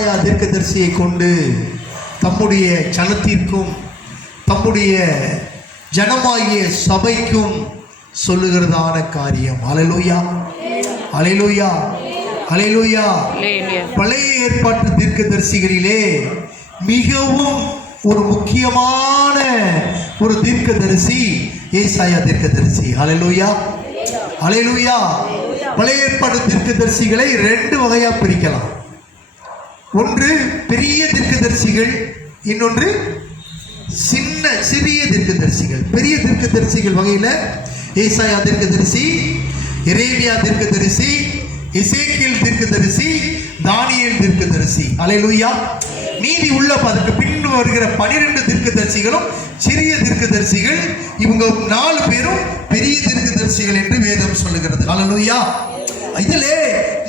ஏசாயா தீர்க்கதரிசியை கொண்டு தம்முடைய ஜனத்திற்கும் தம்முடைய ஜனமாகிய சபைக்கும் சொல்லுகிறதான காரியம். அல்லேலூயா, அல்லேலூயா, அல்லேலூயா. பழைய ஏற்பாட்டு தீர்க்கதரிசிகளிலே மிகவும் ஒரு முக்கியமான ஒரு தீர்க்கதரிசி ஏசாயா தீர்க்கதரிசி. அல்லேலூயா, அல்லேலூயா. பழைய ஏற்பாட்டு தீர்க்கதரிசிகளை ரெண்டு வகையா பிரிக்கலாம். ஒன்று பெரிய தீர்க்கதரிசிகள், இன்னொன்று சிறிய தீர்க்கதரிசிகள். பெரிய தீர்க்கதரிசிகள் வகையில ஏசாயா தீர்க்கதரிசி, எரேமியா தீர்க்கதரிசி, எசேக்கியேல் தீர்க்கதரிசி, தானியேல் தீர்க்கதரிசி. அல்லேலூயா. மீதி உள்ள அதற்கு பின் வருகிற 12 தீர்க்கதரிசிகளும் சிறிய தீர்க்கதரிசிகள். இவங்க 4 பேரும் பெரிய தீர்க்கதரிசிகள் என்று வேதம் சொல்லுகிறது. அல்லேலூயா. இதிலே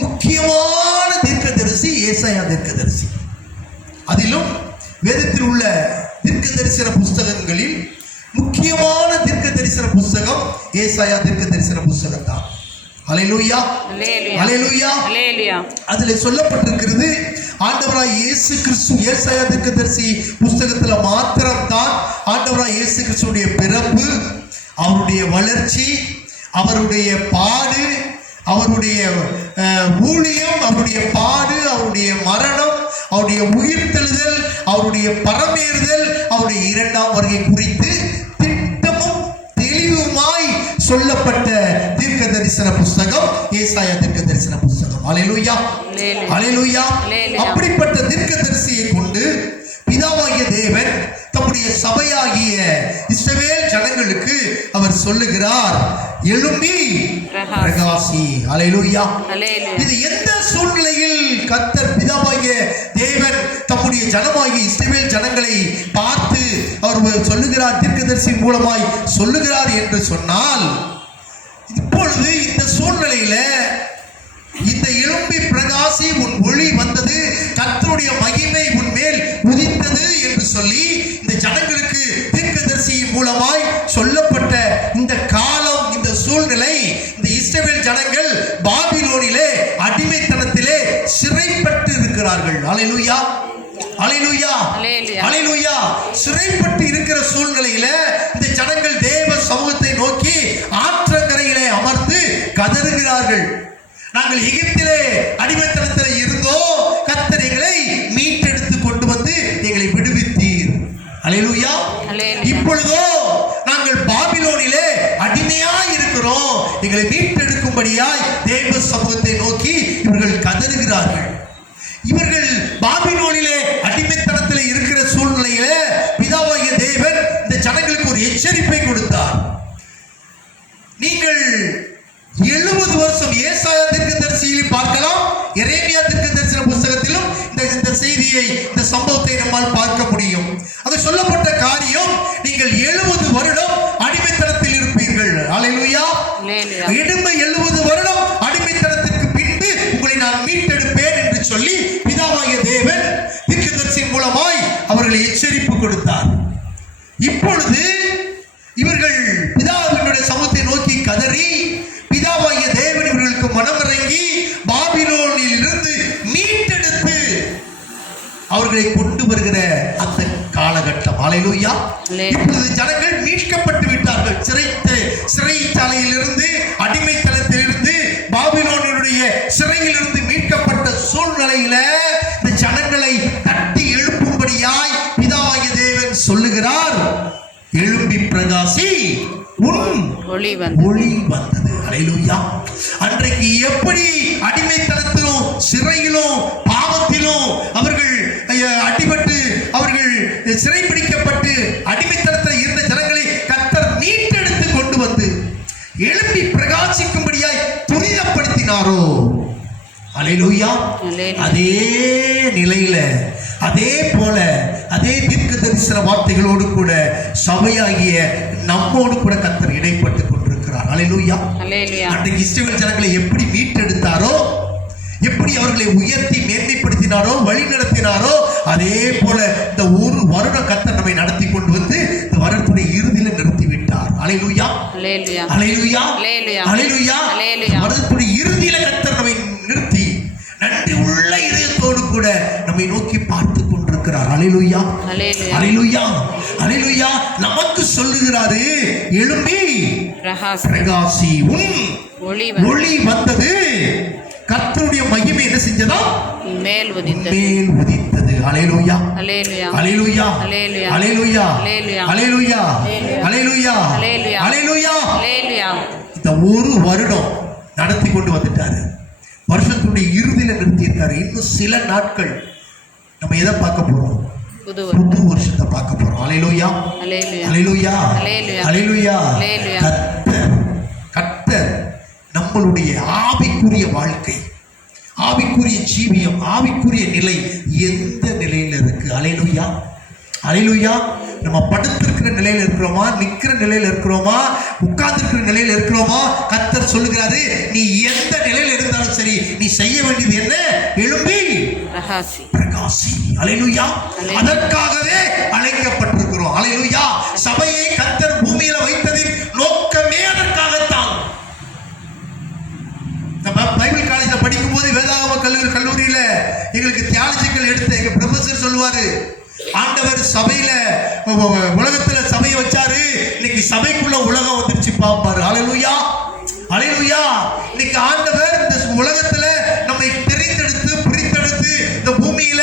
முக்கியமான தீர்க்கதரிசி ஏசாயா தீர்க்கதரிசி. அதிலும் வேதத்தில் உள்ள தீர்க்க தரிசன புஸ்தகங்களில் முக்கியமான தீர்க்க தரிசன புஸ்தகம் ஏசாயா தீர்க்க தரிசன புஸ்தகம் தான். அல்லேலூயா, அல்லேலூயா. அதிலே சொல்லப்பட்டிருக்கிறது, ஆண்டவராய் இயேசு கிறிஸ்து ஏசாயா தீர்க்கதரிசி புஸ்தகத்துல மாத்திரம் தான் ஆண்டவராய் இயேசு கிறிஸ்துடைய பிறப்பு, அவருடைய வளர்ச்சி, அவருடைய பாடு, அவருடைய ஊழியம், அவருடைய பாடு, அவருடைய மரணம், அவருடைய உயிர்த்தெழுதல், அவருடைய பரமேறுதல், அவருடைய 2ஆம் வருகை குறித்து திட்டமும் தெளிவுமாய் சொல்லப்பட்ட தீர்க்க தரிசன புஸ்தகம் ஏசாயா தீர்க்க தரிசன புஸ்தகம். அல்லேலூயா, அல்லேலூயா. அப்படிப்பட்ட தீர்க்க தரிசியை கொண்டு பிதாவாகிய தேவன் தம்முடைய சபையாகிய இஸ்ரவேல் ஜனங்களுக்கு அவர் சொல்லுகிறார், எழும்பி பிரகாசி. அல்லேலூயா. இது எந்த சூழ்நிலையில் கர்த்தர் பிதாவாகிய தேவன் தம்முடைய ஜனமாகிய இஸ்ரவேல் ஜனங்களை பார்த்து அவர் சொல்லுகிறார், தீர்க்கதரிசி மூலமாய் சொல்லுகிறார் என்று சொன்னால், இப்பொழுது இந்த சூழ்நிலையில இந்த எழும்பி பிரகாசி, உன் ஒளி வந்தது, கர்த்தருடைய மகிமை உன் மேல் உதித்தது என்று சொல்லி இந்த ஜனங்களுக்கு தீர்க்கதரிசியின் மூலமாய் சொல்லப்பட்ட இந்த காலம், இந்த சூழ்நிலை, இந்த இஸ்ரவேல் ஜனங்கள் பாபிலோனிலே அடிமைத்தனத்திலே சிறைப்பட்டு இருக்கிறார்கள். அல்லேலூயா, அல்லேலூயா, அல்லேலூயா. சிறைப்பட்டு இருக்கிற சூழ்நிலையில இந்த ஜனங்கள் தேவ சமூகத்தை நோக்கி ஆற்றங்கரையிலே அமர்ந்து கதறுகிறார்கள். நாங்கள் எகிப்திலே அடிமைத்தனத்தில் இருந்தோம், கர்த்தர் எங்களை மீட்டெடுத்து கொண்டு வந்து எங்களை விடுவித்தீர். அல்லேலூயா. இப்பொழுதோ நாங்கள் பாபிலோனிலே அடிமையாய் இருக்கிறோம், எங்களை மீட்டெடுக்கும்படியாய் தேவ சமூகத்தை நோக்கி இவர்கள் கதறுகிறார்கள். இவர்கள் பாபிலோனிலே அடிமைத்தனத்தில் இருக்கிற சூழ்நிலையிலே பிதாவாகிய தேவன் இந்த ஜனங்களுக்கு ஒரு எச்சரிப்பை கொடுத்தார். நீங்கள் 70 வருஷம் ஏசாயா தீர்க்கதரிசியில் பார்க்கலாம், எரேமியா தீர்க்கதரிசன புஸ்தகத்திலும் இந்த செய்தியை, இந்த சம்பவத்தை நம்மால் பார்க்க முடியும். அது சொல்லப்பட்ட காரியம், நீங்கள் 70 வருடம் அடிமைத்தனத்தில் இருப்பீர்கள். அல்லேலூயா. 70 வருடம் அடிமைத்தனத்திற்கு பின்பு உங்களை நான் மீட்டெடுப்பேன் என்று சொல்லி பிதாவாகிய தேவன் தீர்க்கதரிசியின் மூலமாய் அவர்களை எச்சரிப்பு கொடுத்தார். இப்பொழுது இவர்கள் பிதாவினுடைய சமூகத்தை நோக்கி கதறி, பிதாவாகிய தேவன் இவர்களுக்கு மனமிறங்கி பாபிலோனில் இருந்து மீட்டெடுத்து அவர்களை கொண்டு வருகிற அந்த காலகட்டம். அல்லேலூயா. இப்பொழுது ஜனங்கள் மீட்கப்பட்டு விட்டார்கள். சிறைச்சாலையிலிருந்து, அடிமைத்தனத்திலிருந்து, பாபிலோனினுடைய சிறையிலிருந்து மீட்கப்பட்ட சூழ்நிலையில இந்த ஜனங்களை தட்டி எழுப்பும்படியாய் பிதாவாகிய தேவன் சொல்லுகிறார், எழும்பி பிரகாசி, உன் ஒளி வந்தது. அல்லேலூயா. அன்றைக்கு எப்படி அடிமைத்தனத்திலும் சிறையிலும் பாவத்திலும் அவர்கள் அடிபட்டு அவர்கள் சிறைப்பிடிக்கப்பட்டு அடிமைத்தனத்தில் இருந்த ஜனங்களை கர்த்தர் மீட்டெடுத்து கொண்டு வந்து எழும்பி பிரகாசிக்கும்படியாய் துரிதப்படுத்தினாரோ, அல்லேலூயா, அதே நிலையில, அதே போல, அதே தீர்க்க தரிசன வார்த்தைகளோடு கூட சபையாகிய நம்மோடு கூட கர்த்தர் இடைப்பட்டு கொண்டிருக்கிறார். அல்லேலூயா. அன்றைக்கு இஸ்ரவேல் ஜனங்களை எப்படி மீட்டெடுத்தாரோ, எப்படி அவர்களை உயர்த்தி மேன்மைப்படுத்தினாரோ, வழி நடத்தினாரோ, அதே போல இந்த ஒரு வருடம் கர்த்தர் நம்மை நடத்தி கொண்டு வந்து இந்த வருடத்துடைய இறுதியில் நிறுத்திவிட்டார். அல்லேலூயா, அல்லேலூயா, அல்லேலூயா. வருடத்துடைய இறுதியில கர்த்தர் நம்மை நிறுத்தி நன்றி உள்ள இதயத்தோடு கூட நம்மை நோக்கி பார்த்து கொண்டிருக்கிறார். அல்லேலூயா, அல்லேலூயா, அல்லேலூயா. நமக்கு சொல்லுகிறாரு, எழும்பி பிரகாசி, உன் ஒளி வந்தது, கர்த்தருடைய மகிமை என்ன செஞ்சதா? மேல் உதித்தது. அல்லேலூயா, அல்லேலூயா, அல்லேலூயா, அல்லேலூயா, அல்லேலூயா, அல்லேலூயா, அல்லேலூயா. இந்த ஒரு வருடம் நடத்தி கொண்டு வந்துட்டாரு. வருஷத்துடைய இறுதியில நிறுத்தி இருக்காரு. இன்னும் சில நாட்கள் நம்ம எதை பார்க்க போறோம்? புது வருஷத்தை பார்க்க போறோம். அல்லேலூயா, அல்லேலூயா, அல்லேலூயா. கர்த்தர் நம்மளுடைய ஆவிக்குரிய வாழ்க்கை, ஆவிக்குரிய ஜீவியம், ஆவிக்குரிய நிலை எந்த நிலையில இருக்கு? அல்லேலூயா, அல்லேலூயா. நம்ம படுத்திருக்கிற நிலையில இருக்கிறோமா, நிக்கிற நிலையில இருக்கிறோமா, உட்கார்ந்து இருக்கிற நிலையில இருக்கிறோமா? கர்த்தர் சொல்லுகிறாரு, நீ எந்த நிலையில இருந்தாலும் சரி, நீ செய்ய வேண்டியது என்ன? எழும்பி பிரகாசி. அல்லேலூயா. அதற்காகவே அழைக்கப்பட்டிருக்கிறோம். அல்லேலூயா. சபையை கர்த்தர் பூமியில வைத்ததின் நோக்கமே அதற்காகத்தான். நம்ம பைபிள் காலேஜ்ல படிக்கும் போது, வேதாகம கல்லூரியில எங்களுக்கு தியாலஜிக்கல் எடுத்த எங்க ப்ரொஃபசர் சொல்லுவாரு, ஆண்டவர் சபையில உலகத்துல சபையை வச்சாரு, இன்னைக்கு சபைக்குள்ள உலகம் வந்துருச்சு பாப்பாரு. அல்லேலூயா, அல்லேலூயா. இன்னைக்கு ஆண்டவர் இந்த உலகத்துல நம்மை தெரிந்தெடுத்து பிரித்தெடுத்து இந்த பூமியில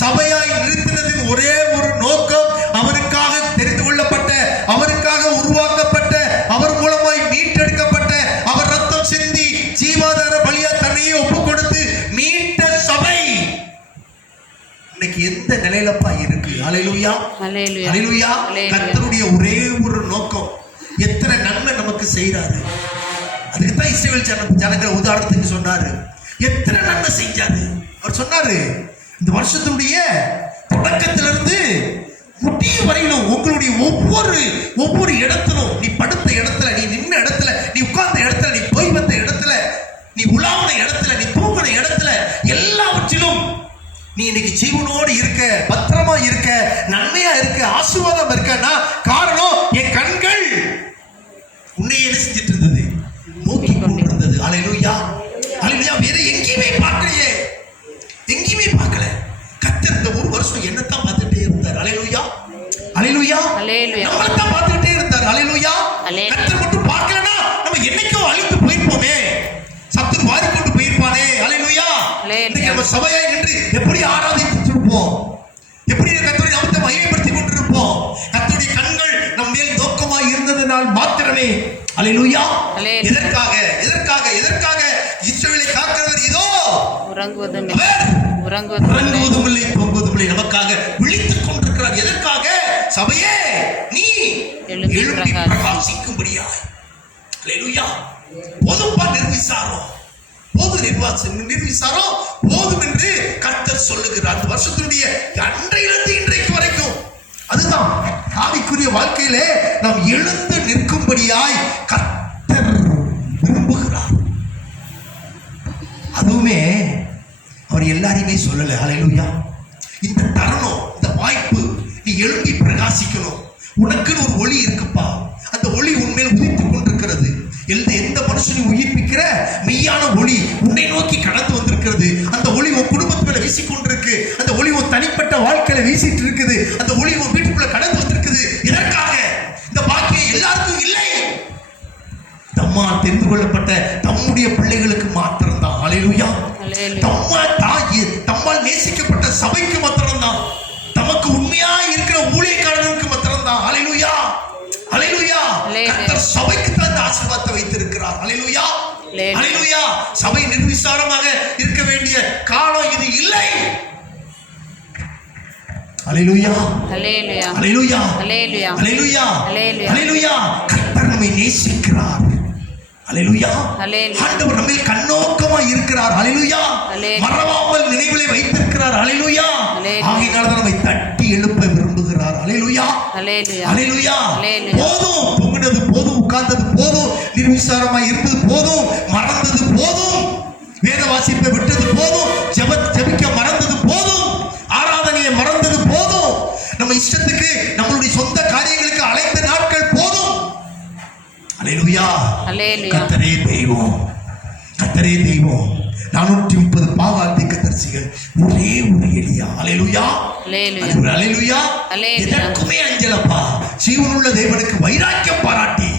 சபையாய் நிறுத்தினதின் ஒரே ஒரு நோக்கம், அவருக்காக தெரிந்து கொள்ளப்பட்ட, அவருக்காக உருவாக்கப்பட்ட, அவர் மூலமாய் மீட்டெடுக்கப்பட்ட, அவர் ரத்தம் சிந்தி ஜீவாதார பலியா தன்னையே ஒப்பு கொடுத்து மீட்ட சபை இன்னைக்கு எந்த நிலையிலப்பா இருக்கு? அல்லேலூயா, அல்லேலூயா. கர்த்தருடைய ஒரே ஒரு நோக்கம், எத்தனை நன்மை நமக்கு செய்யறாரு. அதுக்கு தான் இஸ்ரவேல் ஜனங்கள் உதாரணத்துக்கு சொன்னாரு. எத்தனை நன்மை செஞ்சாரு அவர் சொன்னாரு. இந்த வருஷத்துடைய தொடக்கத்திலிருந்து முடிய வரையிலும் உங்களுடைய ஒவ்வொரு இடத்திலும், நீ படுத்த இடத்துல, நீ நின்ன இடத்துல, நீ உட்கார்ந்த இடத்துல, நீ போய் வந்த இடத்துல, நீ உலாவுன இடத்துல, நீ தூங்கின இடத்துல, எல்லாவற்றிலும் நீ இன்னைக்கு ஜீவனோடு இருக்க, பத்திரமா இருக்க, நன்மையா இருக்க, ஆசீர்வாதம் இருக்கன்னா காரணம் என் கண்கள் உன்னை என்ன செஞ்சிட்டு இருந்தது? நோக்கி கொண்டிருந்தது. அல்லேலூயா, அல்லேலூயா. வேற எங்கேயுமே பார்க்கலையே, எங்கேயுமே பார்க்கல. கர்த்தர் இந்த ஒரு வருஷம் என்னத்தான் பார்த்துட்டே இருந்தார். அல்லேலூயா, அல்லேலூயா. நம்மளை தான் பார்த்துட்டே இருந்தார். அல்லேலூயா. கர்த்தர் மட்டும் பார்க்கலனா நம்ம என்னைக்கோ அழிந்து போயிருப்போமே, சத்துரு வாரி கொண்டு போயிருப்பானே. அல்லேலூயா. இன்னைக்கு நம்ம சபையாய் நின்று எப்படி ஆராதித்து இருப்போம், எப்படி கர்த்தருடைய நாமத்தை மகிமைப்படுத்திக் கொண்டிருப்போம். கர்த்தருடைய கண்கள் நம் மேல் நோக்கமாய் இருந்ததனால் மாத்திரமே. அல்லேலூயா. எதற்காக எதற்காக எதற்காக இஸ்ரவேலை காக்கிறவர் இதோ உறங்குவதும் இல்லை தூங்குவதும் இல்லை, நமக்காக விழித்துக் கொண்டிருக்கிறார். எதற்காக? சபையே நீ எழும்பி பிரகாசிக்கும்படியாய். அல்லேலூயா. போதும்பா நிர்விசாரம், நிர்விசாரம் போதும் என்று கர்த்தர் சொல்லுகிறார். அந்த வருஷத்தினுடைய அன்றையிலிருந்து இன்றைக்கு வரைக்கும் அதுதான் ஆவிக்குரிய வாழ்க்கையிலே நாம் எழுந்து நிற்கும்படியாய் கர்த்தர் விரும்புகிறார். அதுவுமே அவர் எல்லாரையுமே சொல்லல. அல்லேலூயா. இந்த தருணம், இந்த வாய்ப்பு, நீ எழும்பி பிரகாசிக்கணும். உனக்குன்னு ஒரு ஒளி இருக்குப்பா, அந்த ஒளி உன்மேல் உதித்துக் கொண்டிருக்கிறது. எந்த மனுஷனையும் உயிர்ப்பிக்கிற மெய்யான ஒளி உன்னை நோக்கி கடந்து வந்திருக்கிறது. அந்த ஒளி உன் குடும்பத்துக்குள்ள வீசிக்கொண்டிருக்கு, அந்த ஒளி உன் தனிப்பட்ட வாழ்க்கையில வீசிட்டு இருக்குது, அந்த ஒளி உன் வீட்டுக்குள்ள கடந்து வந்திருக்குது. இதற்காக இந்த பாக்கியம் எல்லாருக்கும் இல்லை, தம்மால் தெரிந்து கொள்ளப்பட்ட தம்முடைய பிள்ளைகளுக்கு மாத்திரம்தான். அல்லேலூயா. தம்மால் நேசிக்கப்பட்ட சபைக்கு மாத்திரம்தான், தமக்கு உண்மையா இருக்கிற ஊழியக்காரர்களுக்கு மாத்திரம்தான். அல்லேலூயா, அல்லேலூயா. கர்த்தர் சபைக்கு தான் ஆசீர்வாதத்தை வைத்திருக்கிறார். அல்லேலூயா, அல்லேலூயா. சபை நிர்விசாரமாக இருக்க வேண்டிய காலம் இது இல்லை. அல்லேலூயா, அல்லேலூயா, அல்லேலூயா, அல்லேலூயா, அல்லேலூயா. கர்த்தர் நம்மை நேசிக்கிறார். அல்லேலூயா. ஆண்டவர் நம்மில் கண்ணோக்கமா இருக்கிறார். அல்லேலூயா. மறவாமல் நினைவிலே வைத்திருக்கிறார். அல்லேலூயா. ஆகையினால தான் நம்மை தட்டி எழுப்ப விரும்புகிறார். அல்லேலூயா, அல்லேலூயா. போதும், தூங்கினது போதும், உட்கார்ந்தது போதும், நிர்விசாரமா இருந்தது போதும், மறந்தது போதும், வேத வாசிப்பை விட்டது போதும், ஜெபிக்க மறந்தது போதும், ஆராதனையை மறந்தது போதும், நம்ம இஷ்டத்துக்கு நம்மளுடைய சொந்த காரியங்களுக்கு அழைத்த நாட்கள் போதும். அல்லேலூயா. கர்த்தரே தெய்வம், கர்த்தரே தெய்வம். 430 பாகால் தீர்க்கதரிசிகள், ஒரே ஒரு எலியா. அல்லேலூயா, அல்லேலூயா. எதற்குமே அஞ்சலப்பா. ஜீவனுள்ள தேவனுக்கு வைராக்கியம் பாராட்டி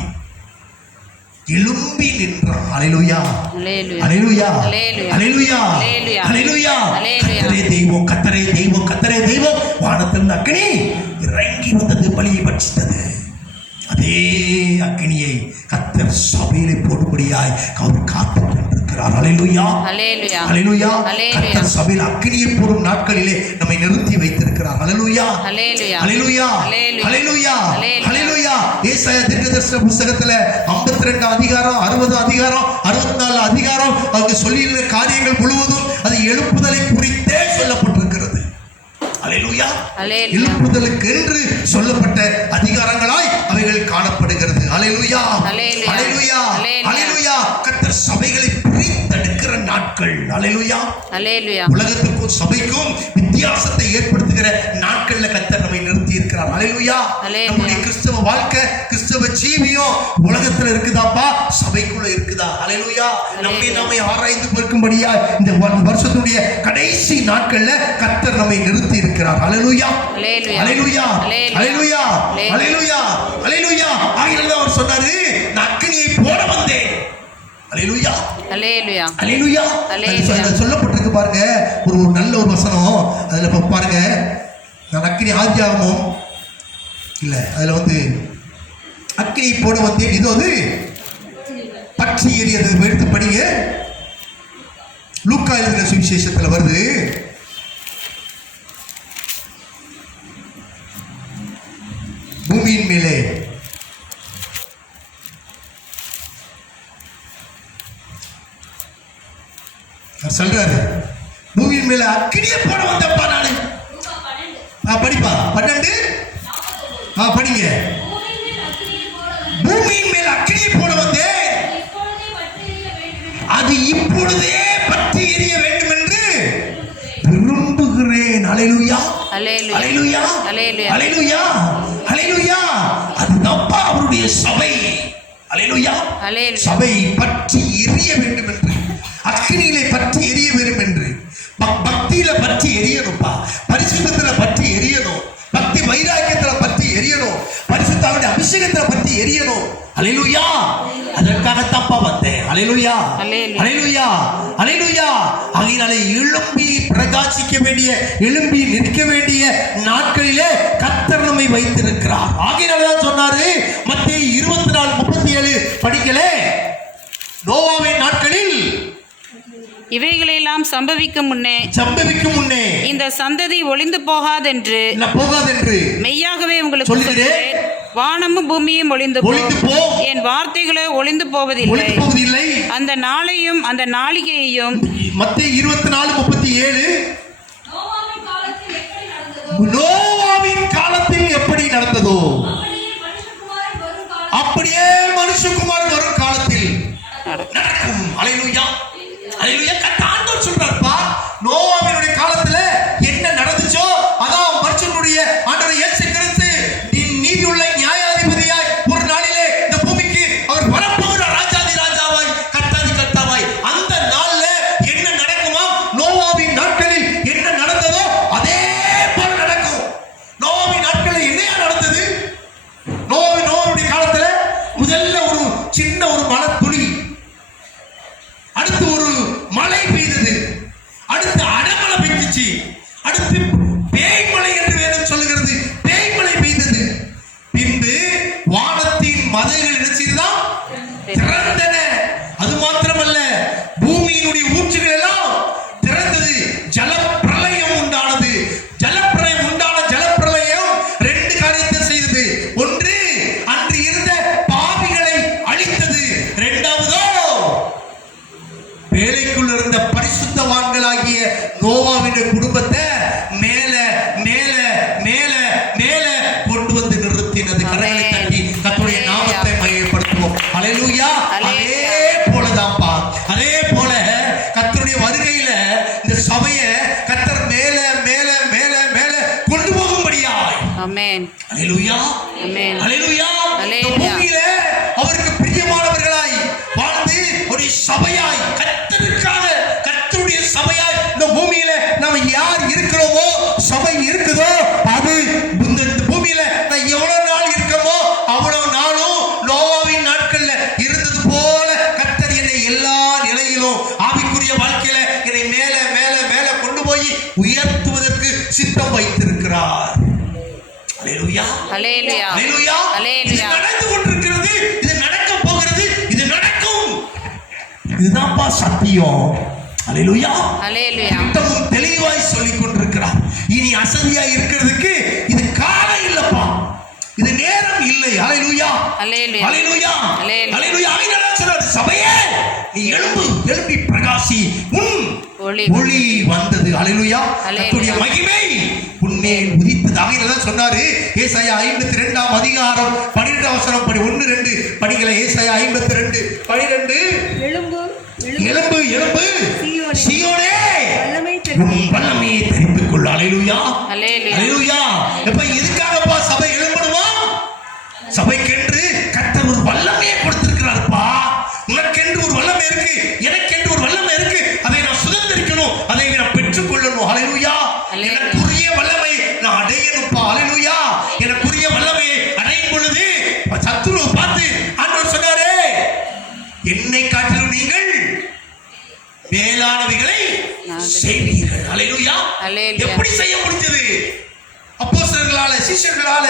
எழும்பி நின்றான். அல்லேலூயா, அல்லேலூயா, அல்லேலூயா, அல்லேலூயா. கர்த்தரே தெய்வம், கர்த்தரே தெய்வம், கர்த்தரே தெய்வம். வானத்திலிருந்து அக்கினி இறங்கி வந்தது, பலியை பட்சித்தது. அதே அக்கினியை கர்த்தர் சபையிலே போடும்படியாய் அவர் காத்துக் கொண்டிருக்கிறார். அல்லேலூயா, அல்லேலூயா. கர்த்தர் சபையில் அக்கினியை போடும் நாட்களிலே நம்மை நிறுத்தி வைத்திருக்கிறார். அல்லேலூயா, அல்லேலூயா, அல்லேலூயா, அல்லேலூயா. ஏசாயா தீர்க்கதரிசன புத்தகத்துல 52 அதிகாரம், 60 அதிகாரம், 64 அதிகாரம் அவங்க சொல்லியிருக்கிற காரியங்கள் முழுவதும் அது எழுப்புதலை குறித்தே சொல்லப்பட்டிருக்கிறது. அல்லேலூயா, எழுப்புதலுக்கு என்று சொல்லப்பட்ட அதிகாரங்களாய் அவைகள் காணப்படுகிறது. அல்லேலூயா, அல்லேலூயா, அல்லேலூயா. கர்த்தர் சபைகளை பிரித்தெடுக்கிற நாட்கள். அல்லேலூயா, உலகத்துக்கும் சபைக்கும் வித்தியாசத்தை ஏற்படுத்துகிற நாட்கள்ல கர்த்தர் நம்மை நிறுத்தி இருக்கிறார். அல்லேலூயா. நம்முடைய கிறிஸ்தவ வாழ்க்கை, கிறிஸ்தவ ஜீவியம் உலகத்துல இருக்குதாப்பா, சபைக்குள்ள இருக்குதா? அல்லேலூயா. நம்மை ஆராய்ந்து பார்க்கும்படியா இந்த வருஷத்துடைய கடைசி நாட்கள்ல கர்த்தர் நம்மை நிறுத்தி இருக்கிறார். அல்லேலூயா, அல்லேலூயா, அல்லேலூயா, அல்லேலூயா, அல்லேலூயா. ஆகினால அவர் சொன்னாரு, நான் அக்கினியை போட வந்தேன். அல்லேலூயா, அல்லேலூயா, அல்லேலூயா. சொல்லப்பட்டிருக்கு பாருங்க, ஒரு நல்ல ஒரு வசனம். அதுல பாருங்க, நான் அக்கினி ஆதியாகமம் இல்ல, அதுல அக்கினி போட வந்தேன், இது பற்றி எரியது. எடுத்து படிங்க. லூக்கா எழுதின சுவிசேஷத்துல வருது. பூமியின் மேலே சொல்றாரு, பூமியின் மேல அக்கினியை போட வந்தப்பா நானு. படிப்பா 12 படிங்க. பூமியின் மேல் அக்கினியை போட வந்தேன், அது இப்பொழுதே பற்றி எரிய வேண்டும் என்று விரும்புகிறேன். அல்லேலூயா, அல்லேலூயா, அல்லேலூயா, அல்லேலூயா. அதுதான்ப்பா அவருடைய சபை. அல்லேலூயா, சபை பற்றி எரிய வேண்டும் என்று, அக்கினியிலே பற்றி எரிய வேண்டும் என்று, பக்தியில பற்றி எரியணும்பா, பரிசுத்தத்துல பற்றி எரியணும், பக்தி வைராக்கியத்துல பற்றி எரியணும், பரிசுத்தாவுடைய அபிஷேகத்துல பற்றி எரியணும். அல்லேலூயா. அதற்காகத்தான்ப்பா வந்தேன். அல்லேலூயா, அல்லேலூயா, அல்லேலூயா. ஆகையினாலே எழும்பி பிரகாசிக்க வேண்டிய, எழும்பி நிற்க வேண்டிய நாட்களிலே கர்த்தர் நம்மை வைத்திருக்கிறார். ஆகையினாலதான் சொன்னாரு மத்தேயு 24:37 படிக்கலே, நோவாவின் நாட்களில் இவைகளெல்லாம் சம்பவிக்கும் முன்னே இந்த சந்ததி ஒளிந்து போகாதென்று மெய்யாகவே உங்களுக்கு சொல்கிறேன், வானமும் பூமியும் ஒளிந்து போம், என் வார்த்தைகளோ ஒளிந்து போவதில்லை. அந்த நாளையும் அந்த நாளிகையையும். மத்தேயு 24:37 நோவாவின் காலத்தில் எப்படி நடந்ததோ அப்படியே மனுஷகுமாரன் வரும் காலத்தில் நடக்கும். அல்லேலூயா, அல்லேலூயா. ஆண்டவர் சொல்றாருப்பா, நோவாவினுடைய காலத்துல என்ன நடந்துச்சோ அதான் மனுஷனுடைய ஆண்டவர் இயேசு கிறிஸ்து நீதியுள்ள நியாயாதிபதியாய் ஒரு நாளிலே இந்த பூமிக்கு அவர் வரப்போகிற ராஜாதி ராஜாவாய், கர்த்தாதி கர்த்தாவாய். அந்த நாள்ல என்ன நடக்குமா, நோவாவின் நாட்களில் என்ன நடந்ததோ அதே போல நடக்கும். நோவாவின் நாட்களில் என்னையா நடந்தது? நோவாவுடைய காலத்துல முதல்ல ஒரு சின்ன ஒரு மழை துளி, அடுத்து ஒரு மழை பெய்தது, அடுத்து அடமழை பெய்துச்சு, அடுத்து பேய்மழை என்று வேதம் சொல்லுகிறது, பேய்மழை பெய்தது. பின்பு வானத்தின் மதகுகள் என்ன செய்ததாம்? திறந்தன. அது மாத்திரமல்ல, பூமியினுடைய ஊற்றுகள் எல்லாம் திறந்தது, ஜலப்பிரளயம் உண்டானது. ஜலப்பிரளயம் உண்டான ஜலப்பிரளயம் 2 காரியத்தை செய்தது. ஒன்று, அன்று இருந்த பாவிகளை அழித்தது. இரண்டாவதோ, வேலைக்குள் இருந்த பரிசுத்தவான்களாகிய நோவாவின் குடும்பத்தை மேல மேல மேல மேல கொண்டு வந்து நிறுத்தினது. கரைகளை தட்டி கர்த்தருடைய நாமத்தை மகிமைப்படுத்துவோம். அல்லேலூயா. அதே போலதான்ப்பா, அதே போல கர்த்தருடைய வருகையில இந்த சபையை கர்த்தர் மேல மேல மேல மேல கொண்டு போகும்படியாய். ஆமென். அல்லேலூயா, ஆமென், அல்லேலூயா. பூமியில அவருக்கு பிரியமானவர்களாய் வாழ்ந்து ஒரு சபையாய் கர்த்தருக்காக உயர்த்துவதற்கு சித்தம் வைத்திருக்கிறார். அல்லேலூயா, அல்லேலூயா, அல்லேலூயா. இது அல்லேலூயா. நடந்து கொண்டிருக்கிறது, இது நடக்க போகிறது, இது நடக்கும். இதுதான்ப்பா சத்தியம். அல்லேலூயா, அல்லேலூயா. திட்டமும் தெளிவாய் சொல்லிக் கொண்டிருக்கிறார். இனி அசதியா இருக்கிறதுக்கு இது காலம் இல்லப்பா, இது நேரம் இல்லை. அல்லேலூயா, அல்லேலூயா, அல்லேலூயா, அல்லேலூயா. அல்லேலூயா. ஆகையால் சொல்றார், சபையே நீ எழும்பு, எழும்பி பிரகாசி, உன் ஒளி ஒளி வந்தது. அல்லேலூயா, அல்லேலூயா. கர்த்தருடைய மகிமை உன்மேல் உதித்தது. ஆகையால் தான் சொன்னாரு ஏசாயா 52 அதிகாரம் 12 வசனம் படி 1 2 படிகளை. ஏசாயா 52 12 எழும்பு எழும்பு எழும்பு சீயோனே வல்லமை உன் வல்லமையை தெரிந்து கொள். அல்லேலூயா, அல்லேலூயா. அல்லேலூயா. எப்ப எதுக்காகப்பா சபை எழும்பணுமா? சபைக்கென்று கர்த்தர் ஒரு வல்லமையை கொடுத்திருக்கிறார்ப்பா. உனக்கென்று ஒரு வல்லமை இருக்கு, எனக்கென்று ஒரு வல்லமை இருக்கு. அதை நான் சுதந்திரிக்கணும், அதை நான் பெற்றுக்கொள்ளணும். அல்லேலூயா. எனக்குரிய வல்லமை நான் அடையணும்ப்பா. அல்லேலூயா. எனக்குரிய வல்லமையை அடையும் பொழுது சத்துருவை பார்த்து ஆண்டவர் சொன்னாரே, என்னை காட்டிலும் நீங்கள் மேலானவைகளை செய்வீர்கள். அல்லேலூயா. அல்லேலூயா. எப்படி செய்ய முடிஞ்சது? அப்போஸ்தலர்களால, சீஷர்களால,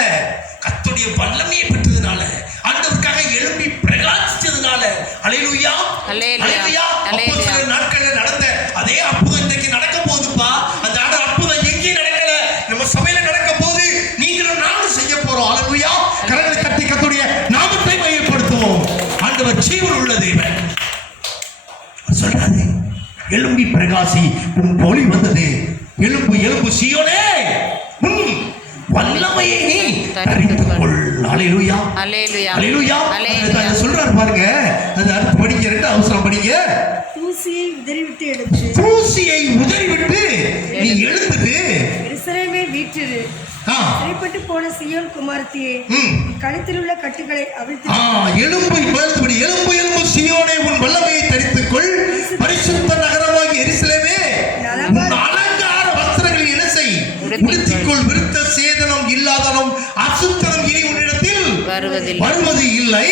கர்த்தருடைய வல்லமையை பெற்றதுனால, ஆண்டவருக்காக எழும்பி பிரகாசிச்சதுனால. அல்லேலூயா, அல்லேலூயா, அல்லேலூயா. அல்லேலூயா. அப்போஸ்தலர் நாட்கள்ல நடந்த அதே அற்புதம் இன்றைக்கு நடக்க போகுதுப்பா. அந்த அற்புதம் எங்கேயும் நடக்கல, நம்ம சபையில நடக்க போகுது. நீங்களும் நானும் செய்ய போறோம். அல்லேலூயா. கரங்களை தட்டி கர்த்தருடைய நாமத்தை மையப்படுத்துவோம். ஆண்டவர் ஜீவன் உள்ள தேவன். சொல்றாரு, எழும்பி பிரகாசி, உன் ஒளி வந்தது. எழும்பு எழும்பு சீயோனே, உன் வல்லமையை நீ தரித்துக் கொள். அல்லேலூயா, அல்லேலூயா, அல்லேலூயா. அல்லேலூயா. அது சொல்றாரு பாருங்க, அது அடுத்து படிங்க, 2 அவசரம் படிங்க. தூசியை உதறிவிட்டு எடுத்து தூசியை உதறிவிட்டு நீ எழுந்துட்டு எருசலேமை வீற்றிரு. சிறைப்பட்டு போன சீயோன் குமாரத்தியே, கழுத்தில் உள்ள கட்டுகளை அவிழ்த்து எழும்பு எழுந்துபடி. எழும்பு எழும்பு சீயோனே, உன் வல்லமையை தரித்துக் கொள். பரிசுத்த நகரமாகி எருசலேமே, உன் அலங்கார வஸ்திரங்களில் என்ன செய்? உடுத்திக்கொள். விருத்த சேதனம் இல்லாதனம் அசுத்தனம் இனி உன்னிடத்தில் வருவது இல்லை.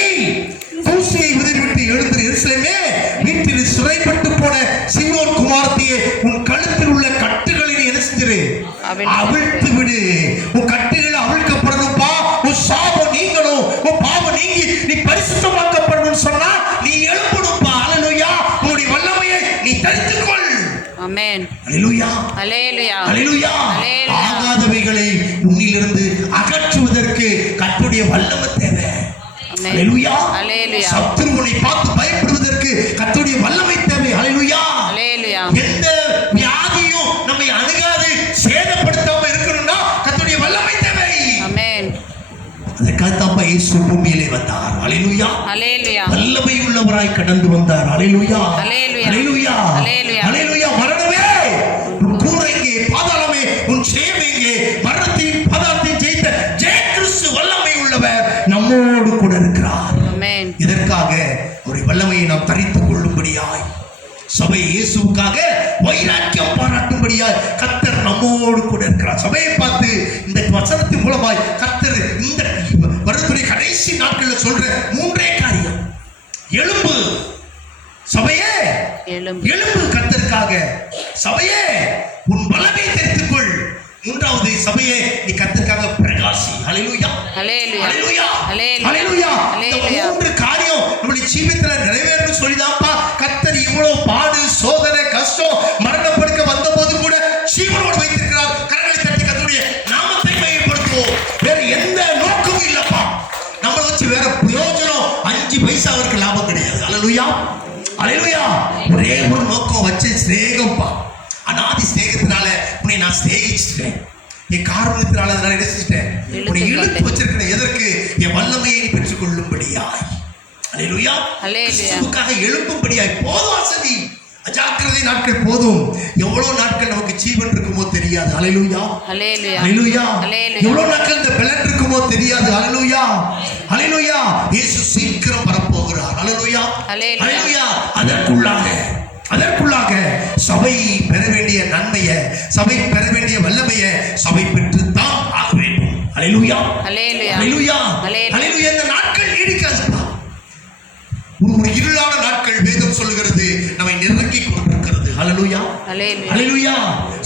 தூசியை உதறிவிட்டு எழுந்திரு எருசலேமே, வீட்டில் சிறைப்பட்டு போன சீயோன் குமாரத்தியே, உன் கழுத்தில் உள்ள கட்டுகளை நீ என்ன செஞ்சிரு? அவிழ்த்து விடு. உன் கட்டுகள் அவிழ்க்கப்படணும்பா. உன் சாபம் நீங்கணும், உன் பாவம் நீங்கி நீ பரிசுத்தமாக்கப்படணும் சொன்னா நீ எழும்பணும்பா. அல்லேலூயா. உன்னுடைய வல்லமையை நீ தரித்துக் கொள். ஆமென். அல்லேலூயா, அல்லேலூயா, அல்லேலூயா. ஆகாதவைகளை உன்னிலிருந்து அகற்றுவதற்கு கர்த்தருடைய வல்லமை தேவை. அல்லேலூயா, அல்லேலூயா. சத்துருவை பார்த்து பயப்படுவதற்கு கர்த்தருடைய வல்லமை தேவை. அல்லேலூயா, அல்லேலூயா. எந்த வியாதியும் நம்மை அணுகாது சேதப்படுத்தாம இருக்கணும்னா கர்த்தருடைய வல்லமை தேவை. ஆமென். அதற்காக தான் இயேசு பூமியிலே வந்தார். அல்லேலூயா, அல்லேலூயா. வல்லமை உள்ளவராய் கடந்து வந்தார். அல்லேலூயா, அல்லேலூயா, அல்லேலூயா, அல்லேலூயா. அல்லேலூயா. மரணமே உன் கூரை எங்கே? பாதாளமே உன் ஜெயம் எங்கே? மரணத்தையும் பாதாளத்தையும் ஜெயித்த ஜெய கிறிஸ்து வல்லமை உள்ளவர் நம்மோடு கூட இருக்கிறார். ஆமென். இதற்காக ஒரு வல்லமையை நாம் தரித்துக் கொள்ளும்படியாய், சபை இயேசுவுக்காக வைராக்கியம் பாராட்டும்படியாய் கர்த்தர் நம்மோடு கூட இருக்கிறார். சபையை பார்த்து இந்த வசனத்தின் மூலமாய் கர்த்தர் இந்த வருடத்துடைய கடைசி நாட்களில் சொல்ற 3 காரியம். எழும்பு சபையே, எழும்பு கர்த்தருக்காக. சபையே, உன் வல்லமையை தெரிந்துக் கொள். 3வது, சபையே நீ கர்த்தருக்காக பிரகாசி. அல்லேலூயா, அல்லேலூயா, அல்லேலூயா, அல்லேலூயா. அல்லேலூயா. இந்த 3 காரியம் நம்முடைய ஜீவிதத்துல நிறைவேறணும் சொல்லிதான்ப்பா கர்த்தர் இவ்வளவு பாடு, சோதனை, கஷ்டம், மரணப்படுக்க வந்த போது கூட ஜீவனோடு வைத்திருக்கிறார். கரங்களை தட்டி கர்த்தருடைய நாமத்தை மையப்படுத்துவோம். வேற எந்த நோக்கமும் இல்லப்பா. நம்மளை வச்சு வேற பிரயோஜனம் 5 பைசா அவருக்கு லாபம் கிடையாது. அல்லேலூயா, அல்லேலூயா. ஒரே ஒரு நோக்கம் வச்சு சிநேகம்பா. அநாதி சிநேகத்தினால உன்னை நான் சிநேகிச்சிட்டேன். என் காரணத்தினால அதனால என்ன செஞ்சிட்டேன்? உன்னை இழுத்து வச்சிருக்கிறேன். எதற்கு? என் வல்லமையை நீ பெற்றுக் கொள்ளும்படியாய். அல்லேலூயா, கிறிஸ்துவுக்காக எழும்பும்படியாய். போதும் அசதி, அஜாக்கிரதை நாட்கள் போதும். எவ்வளவு நாட்கள் நமக்கு ஜீவன் இருக்குமோ தெரியாது. அல்லேலூயா, அல்லேலூயா. எவ்வளவு நாட்கள் இந்த பெலன் இருக்குமோ தெரியாது. அல்லேலூயா, அல்லேலூயா. இயேசு சீக்கிரம் வரப்போகிறார். அல்லேலூயா, அல்லேலூயா. அதற்குள்ளாக சபை பெற வேண்டிய நன்மையை, சபை பெற வேண்டிய வல்லமையை சபை பெற்றுத்தான் ஆக வேண்டும். அல்லேலூயா, அல்லேலூயா, அல்லேலூயா. இந்த நாட்கள் நீடிக்காதுப்பா. ஒரு இருளான நாட்கள் வேதம் சொல்லுகிறது நம்மை நெருங்கி கொண்டிருக்கிறது. அல்லேலூயா, அல்லேலூயா.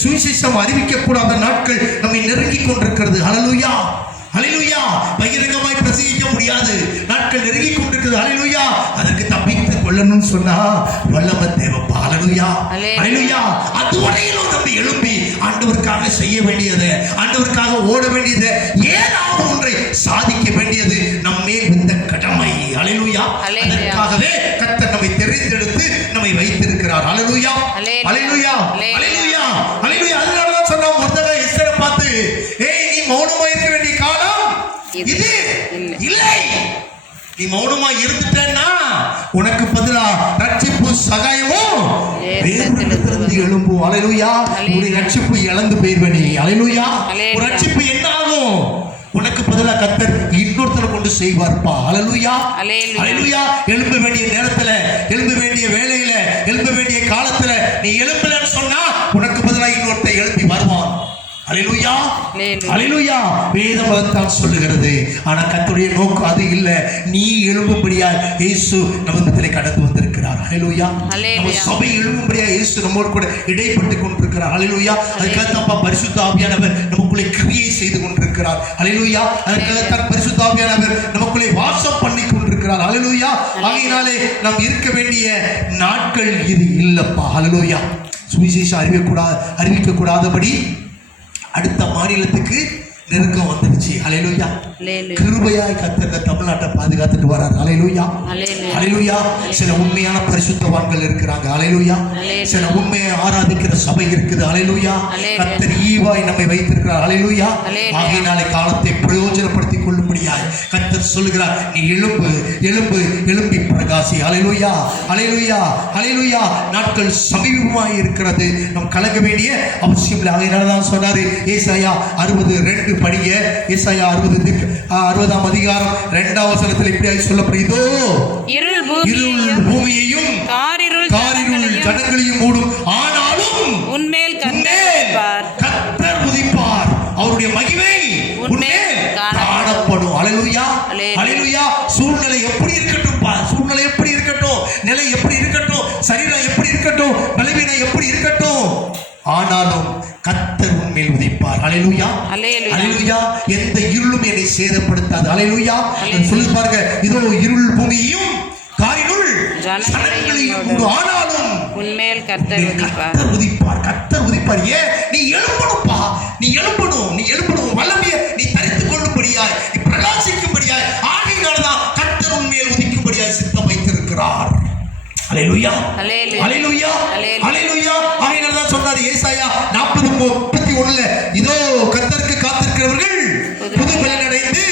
சுவிசேஷம் அறிவிக்க கூடாத நாட்கள் நம்மை நெருங்கி கொண்டிருக்கிறது. ஹல்லேலூயா, ஹல்லேலூயா. பகிரங்கமாய் பிரசங்கிக்க முடியாது நாட்கள் நெருங்கி கொண்டிருக்கிறது. ஹல்லேலூயா. அதற்கு தப்பித்து கொள்ளணும்னு சொன்னா வல்லமை தேவைப்பா. ஹல்லேலூயா, ஹல்லேலூயா. அதுவரையிலும் நம்ம எழும்பி ஆண்டவருக்காக செய்ய வேண்டியது, ஆண்டவருக்காக ஓட வேண்டியது, ஏதாவது ஒன்றை சாதிக்க வேண்டியது நம்மேல் இந்த கடமை. ஹல்லேலூயா. அதற்காகவே கர்த்தர் நம்மை தெரிந்தெடுத்து நம்மை வைத்திருக்கிறார். ஹல்லேலூயா, ஹல்லேலூயா, ஹல்லேலூயா, ஹல்லேலூயா. அதனாலதான் சொன்னா மொர்தெகாய் எஸ்தரை பார்த்து, ஏய் நீ மௌனமா இருக்க வேண்டிய காலம் இது இல்லை. நீ மௌனமா இருந்துட்டேன்னா உனக்கு பதிலா ரட்சிப்பு சகாயமும் வேதத்திலிருந்து எழும்பும். ஹல்லேலூயா. ஒரு ரட்சிப்பு இழந்து போயிருவனே. ஹல்லேலூயா. ஒரு ரட்சிப்பு என்ன ஆகும்? உனக்கு பதிலா கர்த்தர் இன்னொருத்தரை கொண்டு செய்வார்ப்பா. ஹல்லேலூயா, ஹல்லேலூயா. எழும்ப வேண்டிய நேரத்துல, எழும்ப வேண்டிய வேலையில, எழும்ப வேண்டிய காலத்துல நீ எழும்பலன்னு சொன்னா உனக்கு பதிலா இன்னொருத்தரை எழுப்பி வருவான். ஹல்லேலூயா, ஹல்லேலூயா. வேதம் அதைத்தான் சொல்லுகிறது. ஆனா கர்த்தருடைய நோக்கம் அது இல்ல. நீ எழும்பும்படியா இயேசு நம்மிடத்திலே கடந்து வந்திருக்கிறார். ஹல்லேலூயா. நம்ம சபை எழும்பும்படியா இயேசு நம்மோடு கூட இடைப்பட்டு கொண்டிருக்கிறார். ஹல்லேலூயா. அதுக்காக பரிசுத்த ஆவியானவர் நமக்குள்ளே கிரியை செய்து கொண்டிருக்கிறார். ஹல்லேலூயா. அதுக்காக பரிசுத்த ஆவியானவர் நமக்குள்ளே வாசம் பண்ணி கொண்டிருக்கிறார். ஹல்லேலூயா. ஆகையினாலே நாம் இருக்க வேண்டிய நாட்கள் இது இல்லப்பா. ஹல்லேலூயா. சுவிசேஷம் அறிவிக்க கூடாதபடி அடுத்த மாநிலத்துக்கு நெருக்கம் வந்துருச்சு. ஹல்லேலூயா. கிருபையாய் கர்த்தர் தமிழ்நாட்டை பாதுகாத்துட்டு வரார். ஹல்லேலூயா, ஹல்லேலூயா. சில உண்மையான பரிசுத்தவான்கள் இருக்கிறாங்க. ஹல்லேலூயா. சில உண்மையை ஆராதிக்கிற சபை இருக்குது. ஹல்லேலூயா. கர்த்தர் ஈவாய் நம்மை வைத்திருக்கிறார். ஹல்லேலூயா. ஆகையினாலே காலத்தை பிரயோஜனப்படுத்திக் கொள்ளும்படியாய் கர்த்தர் சொல்லுகிறார், நீ எழும்பு, எழும்பு, எழும்பி பிரகாசி. ஹல்லேலூயா, ஹல்லேலூயா, ஹல்லேலூயா. நாட்கள் சமீபமாய் இருக்கிறது. நாம் கலங்க வேண்டிய அவசியம் இல்லை. ஆகையினால தான் சொன்னாரு ஏசாயா 60:2 படிங்க. ஏசாயா 60ஆம் அதிகாரம் 2ஆம் வசனத்தில் இப்படியாய் சொல்லப்படுகிறதோ, இருள் பூமியையும் காரிருள் ஜனங்களையும் மூடும், ஆனாலும் உன்மேல் கர்த்தர் உதிப்பார், அவருடைய மகிமை உன்மேல் காணப்படும். ஹல்லேலூயா, ஹல்லேலூயா. சூழ்நிலை எப்படி இருக்கட்டும், சூழ்நிலை எப்படி இருக்கட்டும், நிலை எப்படி இருக்கட்டும், சரீரம் எப்படி இருக்கட்டும், பலவீனம் எப்படி இருக்கட்டும், ஆனாலும் கர்த்தர் உன்மேல் உதிப்பார். ஹல்லேலூயா, ஹல்லேலூயா. எந்த இருளும் என்னை சேதப்படுத்தாது. ஹல்லேலூயா. சொல்லி பாருங்க, இதோ இருள் பூமியையும் காரிருள் ஜனங்களையும் மூடும், ஆனாலும் உன்மேல் கர்த்தர் உதிப்பார், கர்த்தர் உதிப்பார். ஏன்? நீ எழும்பணும்பா, நீ எழும்பணும், நீ எழும்பணும். வல்லமையை நீ தரித்துக் கொள்ளும்படியாய், நீ பிரகாசிக்கும்படியாய், ஆகையினால்தான் கர்த்தர் உன்மேல் உதிக்கும்படியாய் சித்தம் வைத்திருக்கிறார். ஹல்லேலூயா, ஹல்லேலூயா, ஹல்லேலூயா. ஆகையினால தான் சொன்னார் ஏசாயா 40:31, இதோ கர்த்தருக்கு காத்திருக்கிறவர்கள் புது பலன் அடைந்து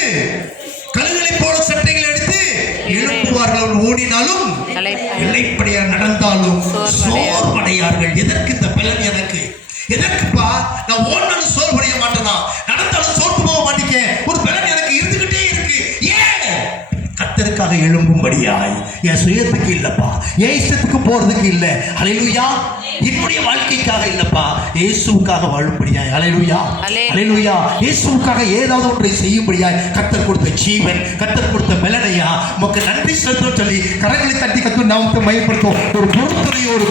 கழுகுகளைப் போல சட்டைகளை எடுத்து எழும்புவார்கள், ஓடினாலும் இளைப்படையா நடந்தாலும் சோர்வடையார்கள். எதற்கு இந்த பலன்? எனக்கு எதற்குப்பா? நான் ஓடினாலும் சோர்வடைய மாட்டேனா, நடந்தாலும் சோர்வு போக மாட்டேங்க. ஒரு பலன் எனக்கு இருந்துகிட்டே இருக்கு. ஏன்? கர்த்தருக்காக எழும்பும்படியாய். என் சுயத்துக்கு இல்லப்பா, என் இஷ்டத்துக்கு போறதுக்கு இல்ல. ஹல்லேலூயா. என்னுடைய வாழ்க்கைக்காக இல்லப்பா, இயேசுவுக்காக வாழும்படியாய். ஹல்லேலூயா, ஹல்லேலூயா. இயேசுவுக்காக ஏதாவது ஒன்றை செய்யும்படியாய் கர்த்தர் கொடுத்த ஜீவன், கர்த்தர் கொடுத்த பலனையா உமக்கு நன்றி செலுத்தணும் சொல்லி கரங்களை தட்டி கர்த்தர் நாமத்தை மகிமைப்படுத்தும். ஒரு பொறுத்தனையோடு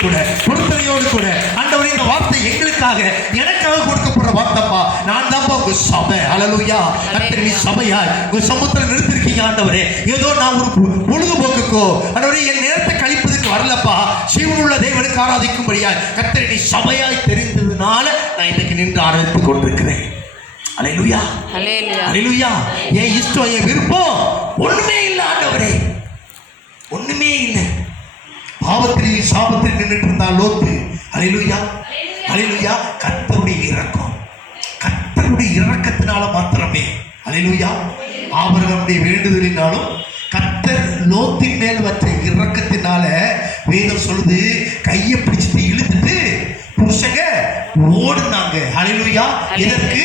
கூட ஆண்டவரே, இந்த வார்த்தை எங்களுக்காக, எனக்காக கொடுக்கப்படுற வார்த்தைப்பா. நான் தான்ப்பா உங்க சபை. ஹல்லேலூயா. கர்த்தர் நீ சபையாய் உங்க சமூகத்தில் நிறுத்திருக்கீங்க ஆண்டவரே. ஏதோ நான் ஒரு பொழுதுபோக்குக்கோ ஆண்டவரே என் நேரத்தை கழிப்பதற்கு வரலப்பா, ஜீவனுள்ள தேவனுக்கு ஆராதிக்கும்படியாய் கர்த்தர் நீ சபையாய் தெரிந்ததுனால நான் இன்னைக்கு நின்று ஆராதித்துக் கொண்டிருக்கிறேன். ஹல்லேலூயா, ஹல்லேலூயா. என் இஷ்டம், என் விருப்பம் ஒண்ணுமே இல்லை ஆண்டவரே, ஒண்ணுமே இல்லை. பாவத்தில் சாபத்தில் நின்றுட்டு இருந்தால் லோத்து. ஹல்லேலூயா, ஹல்லேலூயா. கர்த்தருடைய இரக்கம், கர்த்தருடைய இரக்கத்தினால மாத்திரமே. ஹல்லேலூயா. ஆபிரகாமுடைய வேண்டுதலினாலும் கர்த்தர் லோத்தின் மேல் வச்ச இரக்கத்தினால வேதம் சொல்லுது, கையை பிடிச்சிட்டு இழுத்துட்டு புருஷங்க ஓடுனாங்க. ஹல்லேலூயா. எதற்கு?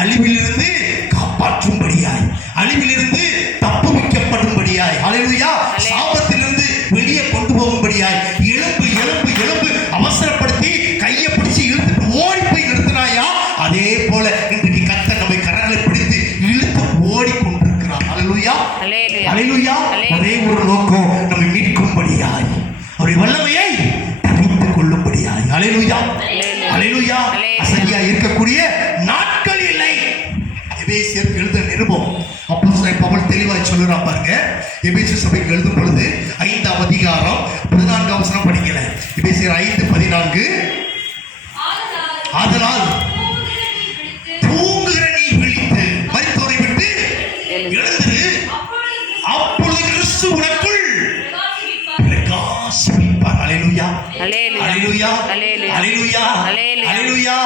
அழிவிலிருந்து காப்பாற்றும்படியாய், அழிவிலிருந்து தப்புவிக்கப்படும்படியாய். ஹல்லேலூயா. சாபத்திலிருந்து வெளியே கொண்டு போகும்படியாய். எழும்பு, எழும்பு, எழும்பு. அவசரப்படுத்தி கையை பிடிச்சி இழுத்துட்டு ஓடி போய் நிறுத்தினாயா, அதே போல இன்றைக்கு கர்த்தர் நம்மை கரங்களை பிடித்து இழுத்து ஓடிக்கொண்டிருக்கிறார். ஹல்லேலூயா, ஹல்லேலூயா. ஒரே ஒரு நோக்கம், நம்மை மீட்கும்படியாய், அவருடைய வல்லமையை தரித்துக் கொள்ளும்படியாய். ஹல்லேலூயா, ஹல்லேலூயா. எபேசியர் சபைக்கு எழுதும் பொழுது 5ஆம் அதிகாரம் 14ஆம் வசனம் படிக்கல. எபேசியர் 5:14. ஆதலால் தூங்குகிற நீ விழித்து மரித்தோரை விட்டு எழுந்திரு, அப்பொழுது கிறிஸ்து உனக்குள் பிரகாசிப்பார். அல்லேலூயா, அல்லேலூயா, அல்லேலூயா, அல்லேலூயா.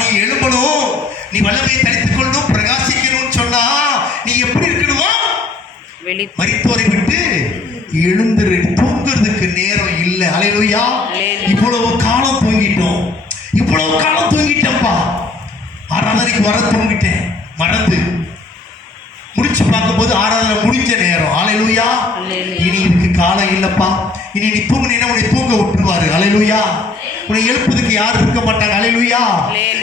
நீ எழும்பணும், நீ வல்லமையை தரித்துக் கொள்ளணும், பிரகாசிக்கணும்னு சொன்னா நீ எப்படி இருக்கணுமா? மரித்தோரை விட்டு எழுந்திரு. தூங்குறதுக்கு நேரம் இல்லை. அல்லேலூயா. இவ்வளவு காலம் தூங்கிட்டோம், இவ்வளவு காலம் தூங்கிட்டேன்ப்பா. ஆராதனைக்கு வர தூங்கிட்டேன், மறந்து முடிச்சு பார்க்கும்போது ஆராதனை முடிஞ்ச நேரம். அல்லேலூயா. இனி இதுக்கு காலம் இல்லப்பா. இனி நீ தூங்குனீன்னா உன்னை தூங்க விட்டுருவாரு. அல்லேலூயா. உன்னை எழுப்புறதுக்கு யாரும் இருக்க மாட்டாங்க. அல்லேலூயா.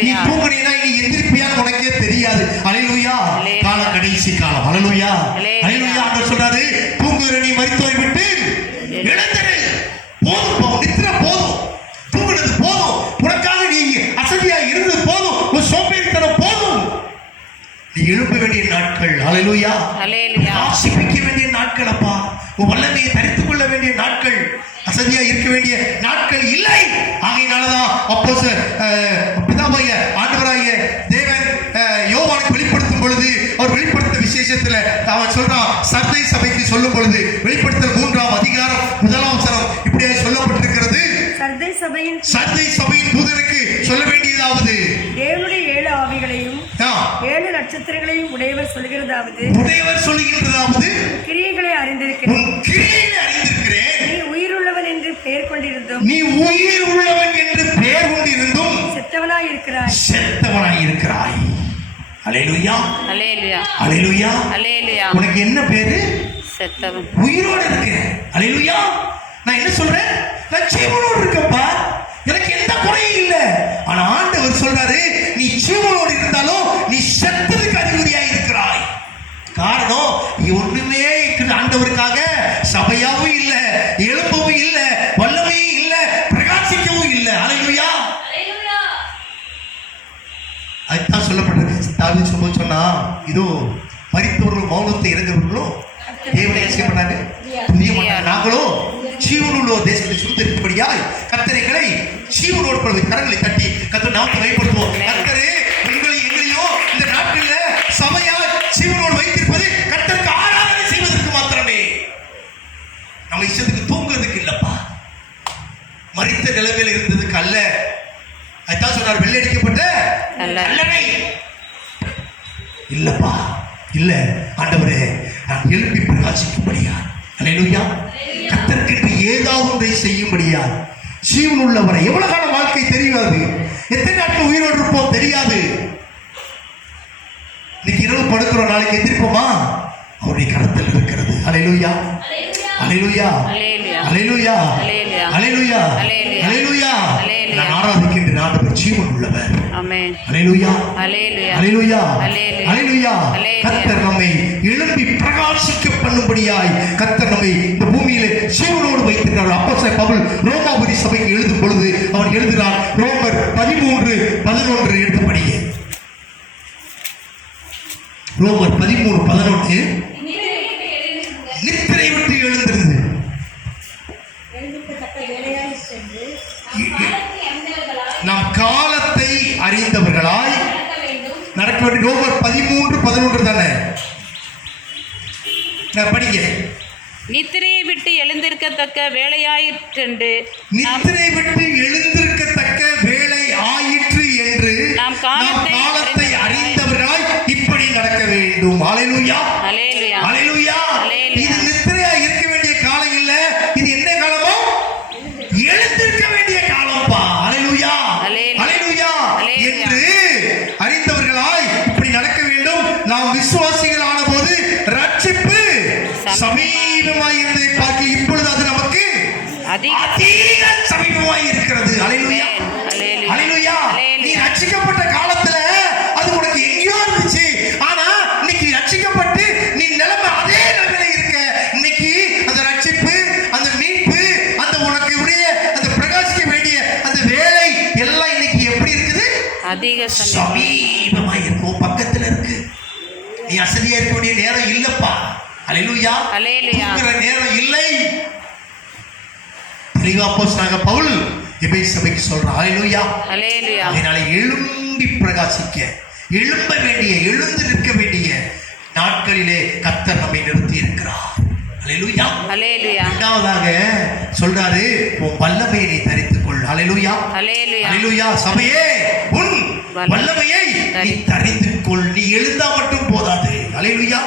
நீ தூங்குனீன்னா இனி எந்திரிப்பியான்னு உனக்கே தெரியாது. அல்லேலூயா. காலம் கடைசி காலம். அல்லேலூயா, அல்லேலூயா. ஆண்டவர் சொல்றாரு, தூங்குகிற நீ மரித்தோரை விட்டு எழுந்திரு. போதும், நித்திர போதும், தூங்குனது போதும், உனக்காக நீ அசதியா இருந்தது போதும், உன் சோம்பேறித்தனம் போதும். நீ எழுப்ப வேண்டிய நாட்கள். அல்லேலூயா. ஆசிப்பிக்க வேண்டிய நாட்கள் அப்பா. உன் வல்லமையை தரித்துக் கொள்ள வேண்டிய நாட்கள், அசதியா இருக்க வேண்டிய நாட்கள் இல்லை. ஆகையினாலதான் அப்போஸ்தலர் பிதாவாகிய ஆண்டவராகிய தேவன் யோவானுக்கு வெளிப்படுத்தும் பொழுது, அவர் வெளிப்படுத்த விசேஷத்துல அவன் சொல்றான், சர்தை சபைக்கு சொல்லும் பொழுது வெளிப்படுத்தல் 3ஆம் அதிகாரம் 1ஆம் வசனம் இப்படியே சொல்லப்பட்டிருக்கிறது. சர்தை சபையின் தூதருக்கு சொல்ல வேண்டியதாவது, தேவனுடைய 7 ஆவிகளையும் 7 நட்சத்திரங்களையும் உடையவர் சொல்கிறதாவது, கிரியைகளை அறிந்திருக்கிறேன். நீ உயிருள்ளவன் என்று பெயர் கொண்டிருந்தும் செத்தவனாய் இருக்கிறாய். அல்லேலூயா, அல்லேலூயா, அல்லேலூயா, அல்லேலூயா. உனக்கு என்ன பேரு? செத்தவன். உயிரோட இருக்கேன். அல்லேலூயா. நான் என்ன சொல்றேன்? நான் ஜீவனோடு இருக்கப்பா, எனக்கு எந்த குறையும் இல்லை. ஆனா ஆண்டவர் சொல்றாரு, நீ ஜீவனோடு இருந்தாலும் நீ செத்ததுக்கு அறிகுறியா இருக்கிறாய். காரணம், நீ ஒண்ணுமே ஆண்டவருக்காக சபையாவும் இல்ல, எழுப்பவும் இல்ல, வல்லமையும் இல்ல, பிரகாசிக்கவும் இல்லை. அல்லேலூயா. அதுதான் சொல்லப்பட்டிருக்கு. தாவீது சொல்லும்போது சொன்னா, இதோ மரித்தவர்கள் மௌனத்தை இறந்தவர்களும் தேவனை செய்யப்பட்டாங்க, புதிய நாங்களும் ஜீவனுள்ள தேசத்தை சுத்தரிக்கும்படியாய் கர்த்தரைகளை ஜீவனோடு கரங்களை தட்டி கர்த்தர் நாமத்தை வெளிப்படுத்துவோம். கர்த்தரே, உங்களை எங்களையும் இந்த நாட்களில் சபையால் ஜீவனோடு வைத்திருப்பது கர்த்தருக்கு ஆராதனை செய்வதற்கு மாத்திரமே. நம்ம இஷ்டத்துக்கு தூங்குறதுக்கு இல்லப்பா, மரித்த நிலைமையில் இருந்ததுக்கு அல்ல. அதுதான் சொன்னார், வெள்ளையடிக்கப்பட்ட நல்லெண்ணை இல்லப்பா, இல்ல. ஆண்டவரே, நான் எழுப்பி பிரகாசிக்கும்படியா. அல்லேலூயா. கர்த்தருக்கு ஏதாவது ஒன்றை செய்யும்படியா. ஜீவன் உள்ளவரை எவ்வளவு காலம் வாழ்க்கை தெரியாது, எத்தனை நாட்கள் உயிரோடு இருப்போம் தெரியாது. இன்னைக்கு இரவு படுக்கிறோம், நாளைக்கு எந்திரிப்போமா? அவருடைய கரத்தில் இருக்கிறது. அல்லேலூயா, அல்லேலூயா, அல்லேலூயா, அல்லேலூயா, அல்லேலூயா. நான் ஆராதிக்கின்ற ஆண்டவர் ஜீவன் உள்ளவர். ஆமென். அல்லேலூயா, அல்லேலூயா, அல்லேலூயா. கர்த்தர் நம்மை எழுப்பி பிரகாசிக்க பண்ணும்படியாய் கர்த்தர் நம்மை இந்த பூமியிலே ஜீவனோடு வைத்திருக்கிறார். அப்போஸ்தலர் பவுல் ரோமாபுரி சபைக்கு எழுதும் பொழுது அவன் எழுதுகிறான், ரோமர் 13:11 எடுத்தபடியே. ரோமர் 13:11 நித்திரை விட்டு எழுந்திருந்து நாம் காலத்தை அறிந்தவர்களாய் நடக்க வேண்டும். ரோமர் 13:11 தானே படிங்க. நித்திரையை விட்டு எழுந்திருக்கத்தக்க வேலையாயிற்றென்று, நித்திரை விட்டு எழுந்திருக்கத்தக்க வேலை ஆயிற்று என்று நாம் காலத்தை அறிந்தவர்களாய் இப்படி நடக்க வேண்டும். அல்லேலூயா, அல்லேலூயா, அல்லேலூயா. இது நித்திரையா இருக்க வேண்டிய காலம் இல்ல, இது என்ன காலமோ? எழுந்திருக்க வேண்டிய காலம்ப்பா. அல்லேலூயா, அல்லேலூயா என்று அறிந்தவர்களாய் இப்படி நடக்க வேண்டும். நாம் விசுவாசிகள் ஆன போது ரட்சிப்பு சமீபமாய் இருந்ததை பார்க்க இப்பொழுது அது நமக்கு அதிக சமீபமாய் இருக்கிறது. அல்லேலூயா, அல்லேலூயா. நீ ரட்சிக்கப்பட்ட காலத்துல அது உனக்கு எங்கேயோ இருந்துச்சு, ஆனா இன்னைக்கு ரட்சிக்கப்பட்டு நீ நிலைமை அதே நிலைமையில இருக்க. இன்னைக்கு அந்த ரட்சிப்பு, அந்த மீட்பு, அந்த உனக்கு உடைய அந்த பிரகாசிக்க வேண்டிய அந்த வேலை எல்லாம் இன்னைக்கு எப்படி இருக்குது? அதிக சமீபமாய் இருக்கும், பக்கத்துல இருக்கு. நீ அசதியா இருக்க வேண்டிய நேரம் இல்லப்பா. அல்லேலூயா. அல்லேலூயா. தூங்குற நேரம் இல்லை. தெளிவா அப்போஸ்தலனாகிய பவுல் எபேசு சபைக்கு சொல்றான். அல்லேலூயா. அல்லேலூயா. அதனால எழும்பி பிரகாசிக்க, எழும்ப வேண்டிய, எழுந்து நிற்க வேண்டிய நாட்களிலே கர்த்தர் நம்மை நிறுத்தி இருக்கிறார். அல்லேலூயா. அல்லேலூயா. இரண்டாவதாக சொல்றாரு, உன் வல்லமையை நீ தரித்துக்கொள். அல்லேலூயா. அல்லேலூயா. அல்லேலூயா. சபையே, உன் வல்லமையை நீ தரித்துக்கொள். நீ எழுந்தா மட்டும் போதாது. அல்லேலூயா.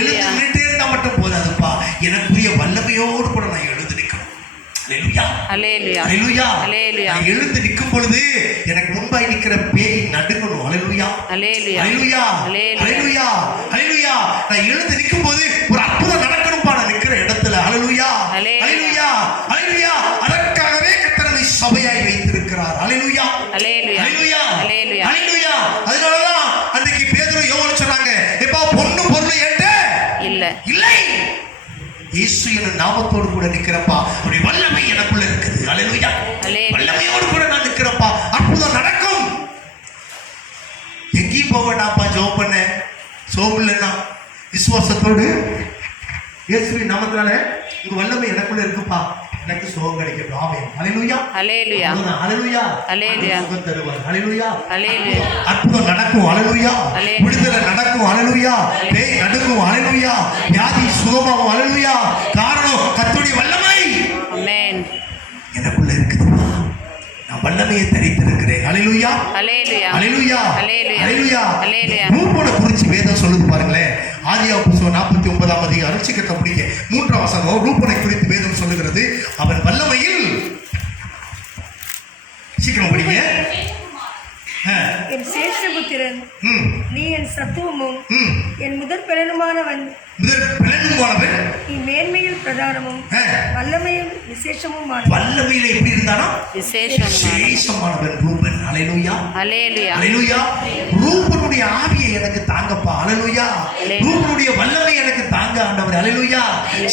எழுந்து நின்றே இருந்தா மட்டும் போதாதுப்பா, எனக்குரிய வல்லமையோடு கூட நான் எழுந்து நிற்கணும். அல்லேலூயா. அல்லேலூயா. அல்லேலூயா. அல்லேலூயா. நான் எழுந்து நிற்கும் பொழுது எனக்கு முன்பாய் நிற்கிற பேய் நடுங்கணும். அல்லேலூயா. அல்லேலூயா. அல்லேலூயா. அல்லேலூயா. அல்லேலூயா. நான் எழுந்து நிற்கும் போது ஒரு அற்புதம் நடக்கணும்பா நான் நிற்கிற இடத்துல. அல்லேலூயா. அல்லேலூயா. அல்லேலூயா. அதற்காகவே கர்த்தர் நம்மை சபையாய் வைத்திருக்கிறார். அல்லேலூயா. அல்லேலூயா. அல்லேலூயா. அல்லேலூயா. அல்லேலூயா. அதனாலதான் அன்றைக்கு பேதுரு யோவான் சொன்னாங்க, எப்பா பொண்ணு பொருள் ஏன்ட்ட இல்ல இல்லை, இயேசு என் நாமத்தோடு கூட நிக்கிறப்பா, அப்படி வல்லமை எனக்குள்ள இருக்குது. அல்லேலூயா. வல்லமையோடு கூட நான் நிக்கிறப்பா, அற்புதம் நடக்கும். எங்கேயும் போக வேண்டாம்ப்பா, ஜெபம் பண்ண சோம் இல்லைன்னா விசுவாசத்தோடு இயேசுவின் நாமத்தினால உங்க வல்லமை எனக்குள்ள இருக்குப்பா, எனக்கு சுகம் கிடைக்கும். ஆமென். அல்லேலூயா. அல்லேலூயா. அல்லேலூயா. அல்லேலூயா. சுகம் தருவார். அல்லேலூயா. அல்லேலூயா. அற்புதம் நடக்கும். அல்லேலூயா. அல்லேலூயா. விடுதலை நடக்கும். அல்லேலூயா. பேய் நடுங்கும். அல்லேலூயா. வியாதி சுகமாகும். அல்லேலூயா. காரணம் கர்த்தருடைய வல்லமை ஆமென். எனக்குள்ள இருக்குதுப்பா, நான் வல்லமையை தரித்திருக்கிறேன். அல்லேலூயா. அல்லேலூயா. அல்லேலூயா. அல்லேலூயா. அல்லேலூயா. அல்லேலூயா. ரூபனை குறித்து வேதம் சொல்லுது பாருங்களேன். ஆதியாகமம் புத்தகம் 49ஆம் அதிகாரம் சீக்கிரத்தை பிடிக்க 3ஆம் வசனம். ரூபனை குறித்து வேதம் சொல்லுகிறது, அவன் வல்லமையில், சீக்கிரம் பிடிங்க. என் சேஷபுத்திரன், நீ என் சத்துவமும் என் முதற் பிறனுமானவன், நீ மேன்மையில் பிரதானமும் வல்லமையில் விசேஷமும். வல்லமையில எப்படி இருந்தானா விசேஷம். விசேஷமானவன் ரூபன். அல்லேலூயா. அல்லேலூயா. அல்லேலூயா. ரூபனுடைய ஆவியை எனக்கு தாங்கப்பா. அல்லேலூயா. ரூபனுடைய வல்லமை எனக்கு தாங்க ஆண்டவர். அல்லேலூயா.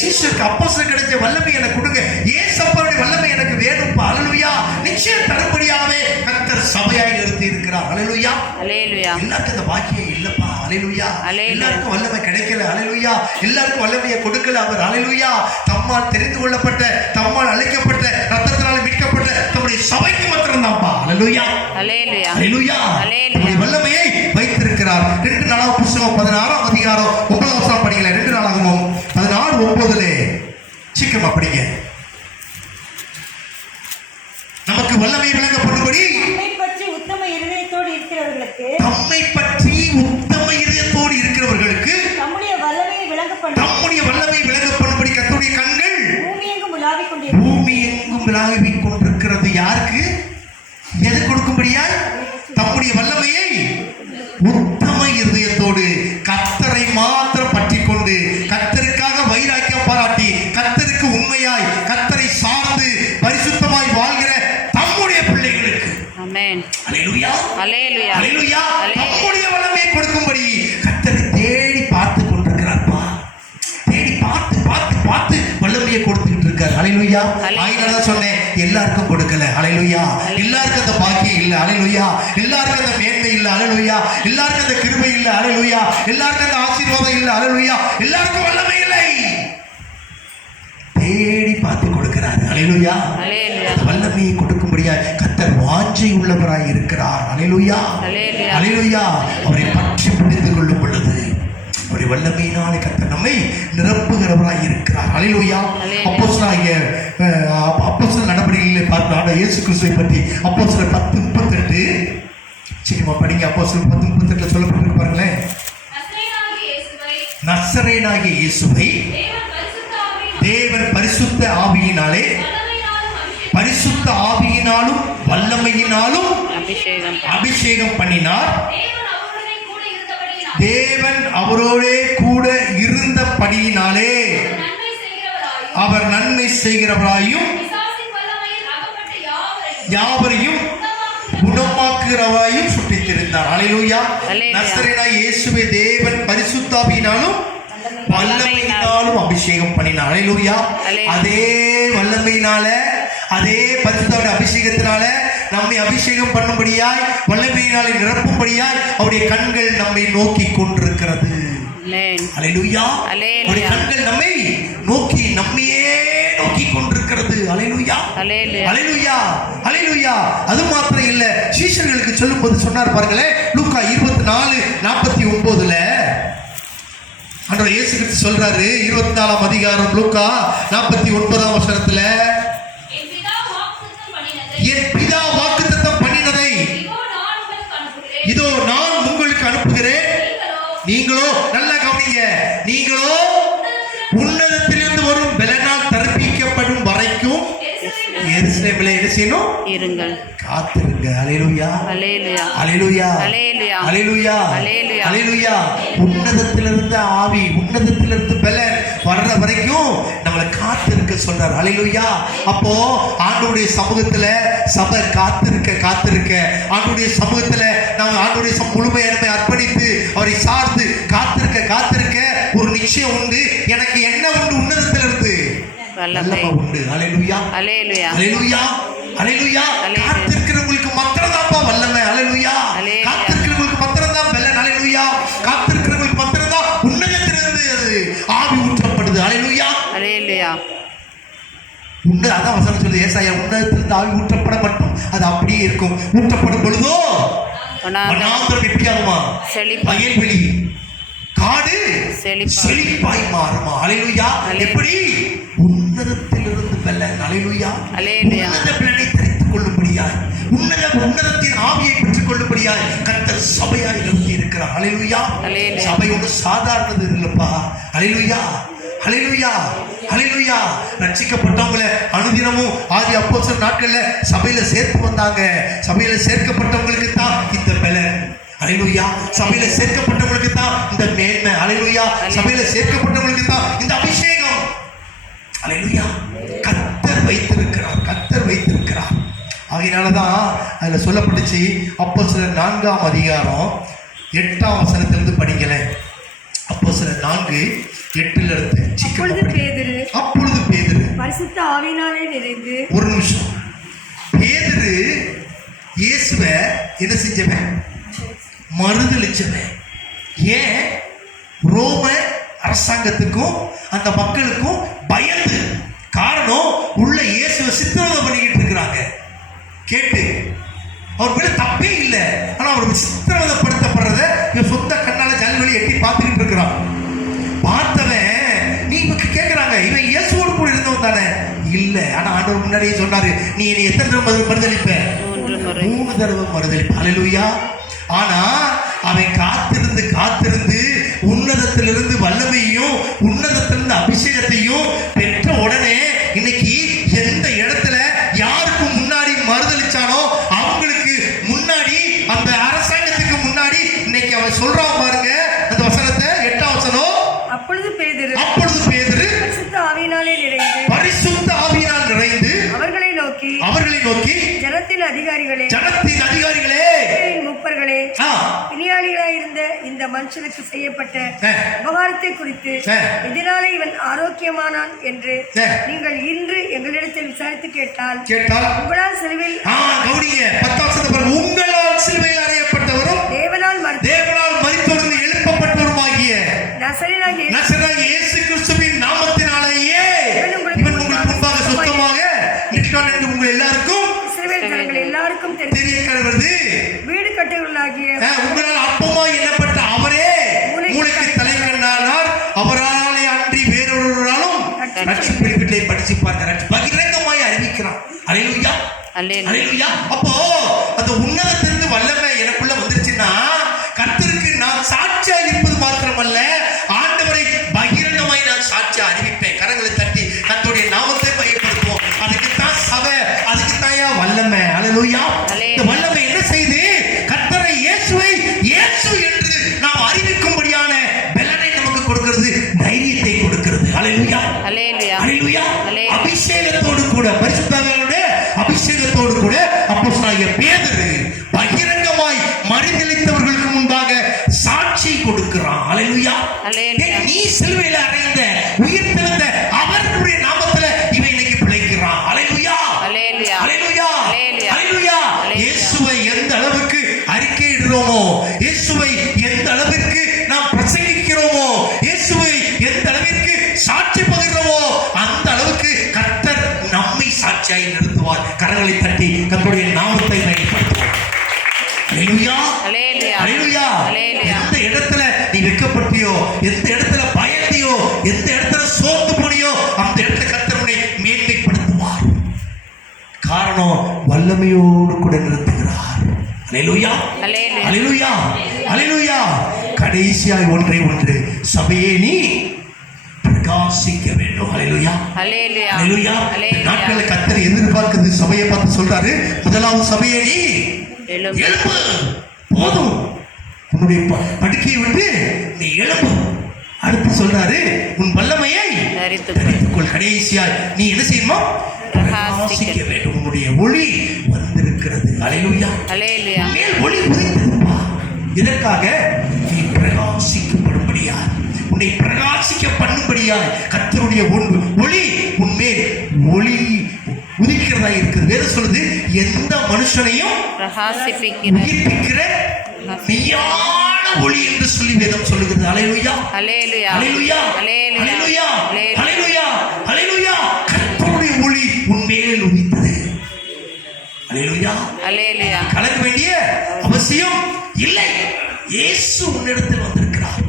சீஷருக்கு அப்போஸ்தலருக்கு கிடைச்ச வல்லமை எனக்கு கொடுங்க. இயேசுவுடைய வல்லமை எனக்கு வேணும்ப்பா. அல்லேலூயா. நிச்சயம் தரும்படியாவே கர்த்தர் சபையாய் நிறுத்தி இருக்கிறார். அல்லேலூயா. அல்லேலூயா. எல்லாருக்கும் அந்த பாக்கியம் இல்லப்பா. அல்லேலூயா. எல்லாருக்கும் வல்லமை கிடைக்கல. அல்லேலூயா. எல்லாருக்கும் வல்லமையை கொடுக்கல அவர். அல்லேலூயா. தம்மால் தெரிந்து கொள்ளப்பட்ட, தம்மால் அழைக்கப்பட்ட, ரத்தத்தினால் மீட்கப்பட்ட தம்முடைய சபைக்கு மாத்திரம் தான்ப்பா. அல்லேலூயா. அல்லேலூயா. அல்லேலூயா. அல்லேலூயா. வல்லமையை வைத்திருக்கிறார். 2 நாளாகமம் புத்தகம் 16ஆம் அதிகாரம் 9ஆம் வசனம் படிக்கல. 2 நாளாகமம் 16:9 சீக்கிரமா படிங்க. நமக்கு வல்லமை விளங்கப்படும்படி தம்மை பற்றி உத்தம இருதயத்தோடு இருக்கிறவர்களுக்கு, தம்மை பற்றி உத்தம இதயத்தோடு இருக்கிறவர்களுக்கு தம்முடைய வல்லமையை விளங்கப்படும், தம்முடைய வல்லமை விளங்கப்படும்படி கர்த்தருடைய கண்கள் பூமியெங்கும் உலாவிக் கொண்டிருக்கிறது. பூமி எங்கும் விளாவிக் கொண்டிருக்கிறது. யாருக்கு? எது கொடுக்கும்படியாய்? தம்முடைய வல்லமையை உத்தம இருதயத்தோடு கர்த்தரை மாத்திரம் பற்றி கொண்டு, கர்த்தருக்காக வைராக்கியம் பாராட்டி, கர்த்தருக்கு உண்மையாய், கர்த்தரை சார்ந்து பரிசுத்தமாய் வாழ்கிற தம்முடைய பிள்ளைகளுக்கு. ஆமென். அல்லேலூயா. அல்லேலூயா. அல்லேலூயா. தம்முடைய வல்லமையை கொடுக்கும்படி கர்த்தரை தேடி பார்த்து கொண்டிருக்கிறார்ப்பா. தேடி பார்த்து பார்த்து பார்த்து வல்லமையை கொடுத்துக்கிட்டு இருக்கார். அல்லேலூயா. ஆயினால சொன்னேன், எல்லாருக்கும் கொடுக்கல. அல்லேலூயா. எல்லாருக்கும் அந்த பாக்கியம் இல்ல. அல்லேலூயா. எல்லாருக்கும் அந்த மேன்மை இல்ல. அல்லேலூயா. எல்லாருக்கும் அந்த கிருபை இல்ல. அல்லேலூயா. எல்லாருக்கும் அந்த ஆசீர்வாதம் இல்ல. அல்லேலூயா. எல்லாருக்கும் வல்லமை இல்லை. தேடி பார்த்து கொடுக்கிறார். அல்லேலூயா. அல்லேலூயா. வல்லமையை கொடுக்கும்படியா கர்த்தர் வாஞ்சை உள்ளவராய் இருக்கிறார். அல்லேலூயா. அல்லேலூயா. அல்லேலூயா. அவரை பற்றி பிடித்து கொள்ளும் பொழுது அவருடைய வல்லமையினாலே கர்த்தர் நம்மை நிரப்புகிறவராய் இருக்கிறார். அல்லேலூயா. அப்போஸ்தலனாகிய அப்போஸ்தலர் நடவடிக்கைகளை பார்த்து இயேசு கிறிஸ்துவை பற்றி அப்போஸ்தலர் 10:38 சீக்கிரமா படிங்க. அப்போஸ்தலர் 10:38 சொல்லப்பட்டிருக்கு பாருங்களேன். நசரேயனாகிய இயேசுவை தேவன் பரிசுத்த ஆவியினாலே, பரிசுத்த ஆவியினாலும் வல்லமையினாலும் அபிஷேகம் பண்ணினார். தேவன் அவரோடே கூட இருந்தபடியினாலே அவர் நன்மை செய்கிறவராயும் யாவரையும் குணமாக்குகிறவராயும் சுட்டித்திருந்தார். அல்லேலூயா. நசரேயனாகிய இயேசுவை தேவன் பரிசுத்த ஆவியினாலும் வல்லமையினாலும் அபிஷேகம் பண்ணினார். அல்லேலூயா. அதே வல்லமையினால, அதே பரிசுத்த அபிஷேகத்தினால நம்மை அபிஷேகம் பண்ணும்படியாய், வல்லமையினாலே நிரப்பும்படியாய் அவருடைய கண்கள் நம்மை நோக்கி கொண்டிருக்கிறது. ஆமென். அல்லேலூயா. அல்லேலூயா. அவருடைய கண்கள் நம்மை நோக்கி நம்மையே நோக்கி கொண்டிருக்கிறது. அல்லேலூயா. அல்லேலூயா. அல்லேலூயா. அல்லேலூயா. அது மாத்திரம் இல்ல, சீஷர்களுக்கு சொல்லும்போது சொன்னார் பாருங்களேன், லூக்கா 24:49 ஆண்டவர் இயேசு கிறிஸ்து சொல்றாரு, 24ஆம் அதிகாரம் லூக்கா 49ஆம் வசனத்துல, என் பிதா வாக்குத்தத்தம் பண்ணினதை இதோ நான் உங்களுக்கு அனுப்புகிறேன். நீங்களோ நல்ல கவனிங்க, நீங்களோ உன்னதத்திலிருந்து வரும் பலனால் தரிப்பிக்கப்படும் வரைக்கும் எருசலேமிலே என்ன செய்யணும்? இருங்கள். காத்திருங்க. அல்லேலூயா. அல்லேலூயா. அல்லேலூயா. அல்லேலூயா. அல்லேலூயா. அல்லேலூயா. அல்லேலூயா. உன்னதத்திலிருந்து ஆவி, உன்னதத்திலிருந்து பலன் வர்ற வரைக்கும் நம்மளை காத்திருக்க சொல்றார். அல்லேலூயா. அப்போ ஆண்டவருடைய சமூகத்துல சபை காத்திருக்க ஆண்டவருடைய சமூகத்துல நாம் ஆண்டவருடைய முழுமையை அர்ப்பணித்து அவரை சார்ந்து காத்திருக்க ஒரு நிச்சயம் உண்டு. எனக்கு என்ன உண்டு? உன்னதத்திலிருந்து வல்லமை உண்டு. அல்லேலூயா. அல்லேலூயா. அல்லேலூயா. அல்லேலூயா. அல்லேலூயா. காத்திருக்கிறவங்களுக்கு மாத்திரம்தான்ப்பா வல்லமை. அல்லேலூயா. அல்லேலூயா. காத்திருக்கிறவங்களுக்கு மாத்திரம்தான் பலன். அல்லேலூயா. காத்திருக்கிறவங்களுக்கு மாத்திரம்தான் உன்னதத்திலிருந்து அது ஆவி ஊற்றப்படுது. அல்லேலூயா. அல்லேலூயா. அதான் வசனம் சொல்லுது, ஏசாயா, உன்னதத்திலிருந்து ஆவி ஊற்றப்பட மட்டும் அது அப்படியே இருக்கும். ஊற்றப்படும் பொழுதோ வனாந்தரம் எப்படி ஆகுமா? வயல்வெளி, காடு செழிப்பாய் மாறுமா. அல்லேலூயா. எப்படி? உன்னதத்திலிருந்து பலன். அல்லேலூயா. உன்னத பலனை தரித்துக் கொள்ளும்படியாய், உன்னதத்தின் ஆவியை பெற்றுக் கொள்ளும்படியாய் கர்த்தர் சபையாய் நம்பி இருக்கிறார். அல்லேலூயா. சபை ஒன்று சாதாரணது இல்லப்பா. அல்லேலூயா. அல்லேலூயா. அல்லேலூயா. ரட்சிக்கப்பட்டவங்களை அனுதினமும் ஆதி அப்போஸ்தலர் நாட்கள்ல சபையில சேர்த்து வந்தாங்க. சபையில சேர்க்கப்பட்டவங்களுக்கு தான் இந்த பலன். அல்லேலூயா. சபையில சேர்க்கப்பட்டவங்களுக்கு தான் இந்த மேன்மை. அல்லேலூயா. சபையில சேர்க்கப்பட்டவங்களுக்கு தான் இந்த அபிஷேகம். அல்லேலூயா. கர்த்தர் வைத்திருக்கிறார். ஆகையினாலதான் அதுல சொல்லப்பட்டுச்சு, அப்போஸ்தலர் 4ஆம் அதிகாரம் 8ஆம் வசனத்திலிருந்து படிக்கல. அப்போஸ்தலர் 4:8 அப்பொழுது பேதுரு பரிசுத்த ஆவியினாலே நிறைந்து. ஒரு நிமிஷம். பேதுரு இயேசுவை என்ன செஞ்சவன்? மறுதலிச்சவன். ஏன்? ரோம அரசாங்கத்துக்கும் அந்த மக்களுக்கும் பயந்து. காரணம், உள்ள இயேசுவை சித்திரவதை பண்ணிக்கிட்டு இருக்கிறாங்க. கேட்டு அவர் மேல தப்பே இல்லை, ஆனா அவர் சித்திரவதைப்படுத்தப்படுறத இவன் சொந்த கண்ணால ஜன்னல் எட்டி பார்த்துக்கிட்டு இருக்கிறான். பார்த்தவன் நீ கேட்கிறாங்க, இவன் இயேசுவோடு கூட இருந்தவன் தானே? இல்ல. ஆனா ஆண்டவர் முன்னாடியே சொன்னாரு, நீ என்னை எத்தனை தடவை மறுதலிப்ப? 3 தடவை மறுதலிப்ப. அல்லேலூயா. ஆனா அவன் காத்திருந்து உன்னதத்திலிருந்து வல்லமையும் உன்னதத்திலிருந்து அபிஷேகத்தையும் பெற்ற உடனே இன்னைக்கு எந்த இடத்துல யாருக்கு முன்னாடி மறுதலிச்சானோ அவங்களுக்கு முன்னாடி, அந்த அரசாங்கத்துக்கு முன்னாடி இன்னைக்கு அவன் சொல்றான் பாருங்க அந்த வசனத்தை, 8ஆம் வசனம். அப்பொழுது பேதுரு பரிசுத்த ஆவியினாலே நிறைந்து அவர்களை நோக்கி ஜனத்தின் அதிகாரிகளே மூப்பர்களே, பிணியாளிகளாயிருந்த இந்த மனுஷனுக்கு செய்யப்பட்ட உபகாரத்தை குறித்து எதனாலே இவன் ஆரோக்கியமானான் என்று நீங்கள் இன்று எங்களிடத்தில் விசாரித்து கேட்டால் உங்களால் சிலுவையில் அறையப்பட்டவரும் தேவனால் மரித்தோரிலிருந்து எழுப்பப்பட்டவருமாகிய நசரேயனாகிய இயேசு கிறிஸ்துவின் நாமத்தினாலேயே இவன் உங்களுக்கு முன்பாக சுத்தமாக நிற்கிறான் என்று உங்கள் எல்லாருக்கும் தெரிய கடவுது. வீடு கட்டுவர்களாகிய உங்களால் அப்பமாய் எண்ணப்பட்ட அவரே மூளைக்கு தலைக்கண்ணானார். அவராலே அன்றி வேறொருவராலும் ரட்சிப்பிலே படிச்சு பார்க்க பகிரங்கமாய் அறிவிக்கிறான். அல்லேலூயா. அல்லேலூயா. அப்போ அந்த உன்னதத்திலிருந்து வல்லமை எனக்குள்ள வந்துருச்சுன்னா கர்த்தருக்கு நான் சாட்சியா இருப்பது மாத்திரமல்ல, ஆண்டவரை பகிரங்கமாய் நான் சாட்சியா அறிவிப்பேன். கரங்களை தட்டி கர்த்தருடைய நாமத்தை பயன்படுத்துவோம். அதுக்குத்தான் சபை, அதுக்குத்தான் வல்லமை. அல்லேலூயா. இந்த வல்லமை என்ன செய்து? கர்த்தரை இயேசு என்று நாம் அறிவிக்கும்படியான பலனை நமக்கு கொடுக்கிறது, தைரியத்தை கொடுக்கிறது. அல்லேலூயா. அல்லேலூயா. அபிஷேகத்தோடு கூட, பரிசுத்தவான்களுடைய அபிஷேகத்தோடு கூட அப்போஸ்தலனாகிய பேதுரு பகிரங்கமாய் மறுதலித்தவர்களுக்கு முன்பாக சாட்சி கொடுக்கிறான். அல்லேலூயா. நீ சிலுவையில் அறைந்த உயிர்த்தெழுந்த அவருடைய நாமத்துல இவன் இன்னைக்கு பிழைக்கிறான். அல்லேலூயா. அல்லேலூயா. அல்லேலூயா. இயேசுவை எந்த அளவுக்கு அறிக்கையிடுறோமோ, இயேசுவை எந்த அளவிற்கு நாம் பிரசங்கிக்கிறோமோ, கர்த்தருடைய நாமத்தை மையப்படுத்துவோம். அல்லேலூயா, அல்லேலூயா, அல்லேலூயா. அல்லேலூயா. எந்த இடத்துல நீ வெட்கப்பட்டியோ, எந்த இடத்துல பயந்தியோ, எந்த இடத்துல சோர்ந்து போனியோ, அந்த இடத்துல கர்த்தர் உன்னை மேன்மைப்படுத்துவார். காரணம் வல்லமையோடு கூட நிறுத்துகிறார். அல்லேலூயா, அல்லேலூயா. அல்லேலூயா, அல்லேலூயா. கடைசியாய் ஒன்று சபையே நீ பிரகாசிக்க வேண்டும். அல்லேலூயா, அல்லேலூயா, அல்லேலூயா. அல்லேலூயா. நாட்களை கர்த்தர் எதிர்பார்க்கிறது சபையை பார்த்து சொல்றாரு, முதலாவது சபையே நீ எழும்பு. எழும்பு. போதும், உன்னுடைய படுக்கையை விட்டு நீ எழும்பு. அடுத்து சொல்றாரு, உன் வல்லமையை தரித்துக்கொள். கடைசியாய் நீ என்ன செய்யணுமா? பிரகாசிக்க வேண்டும். உன்னுடைய ஒளி வந்திருக்கிறது. அல்லேலூயா, அல்லேலூயா. மேல் ஒளி உதித்ததுப்பா. இதற்காக நீ பிரகாசிக்கப்படும்படியாய், உன்னை பிரகாசிக்க பண்ணும்படியாய் கர்த்தருடைய ஒளி உன்மேல் ஒளி உதிக்கிறதா இருக்குது. வேதம் சொல்லுது, எந்த மனுஷனையும் உயிர்ப்பிக்கிற மெய்யான ஒளி என்று சொல்லி வேதம் சொல்லுகிறது. அல்லேலூயா, அல்லேலூயா, அல்லேலூயா, அல்லேலூயா, அல்லேலூயா, அல்லேலூயா, அல்லேலூயா. கர்த்தருடைய ஒளி உன்மேல் உதித்தது. அல்லேலூயா, அல்லேலூயா. கலங்க வேண்டிய அவசியம் இல்லை. இயேசு உன்னிடத்தில் வந்திருக்கிறார்.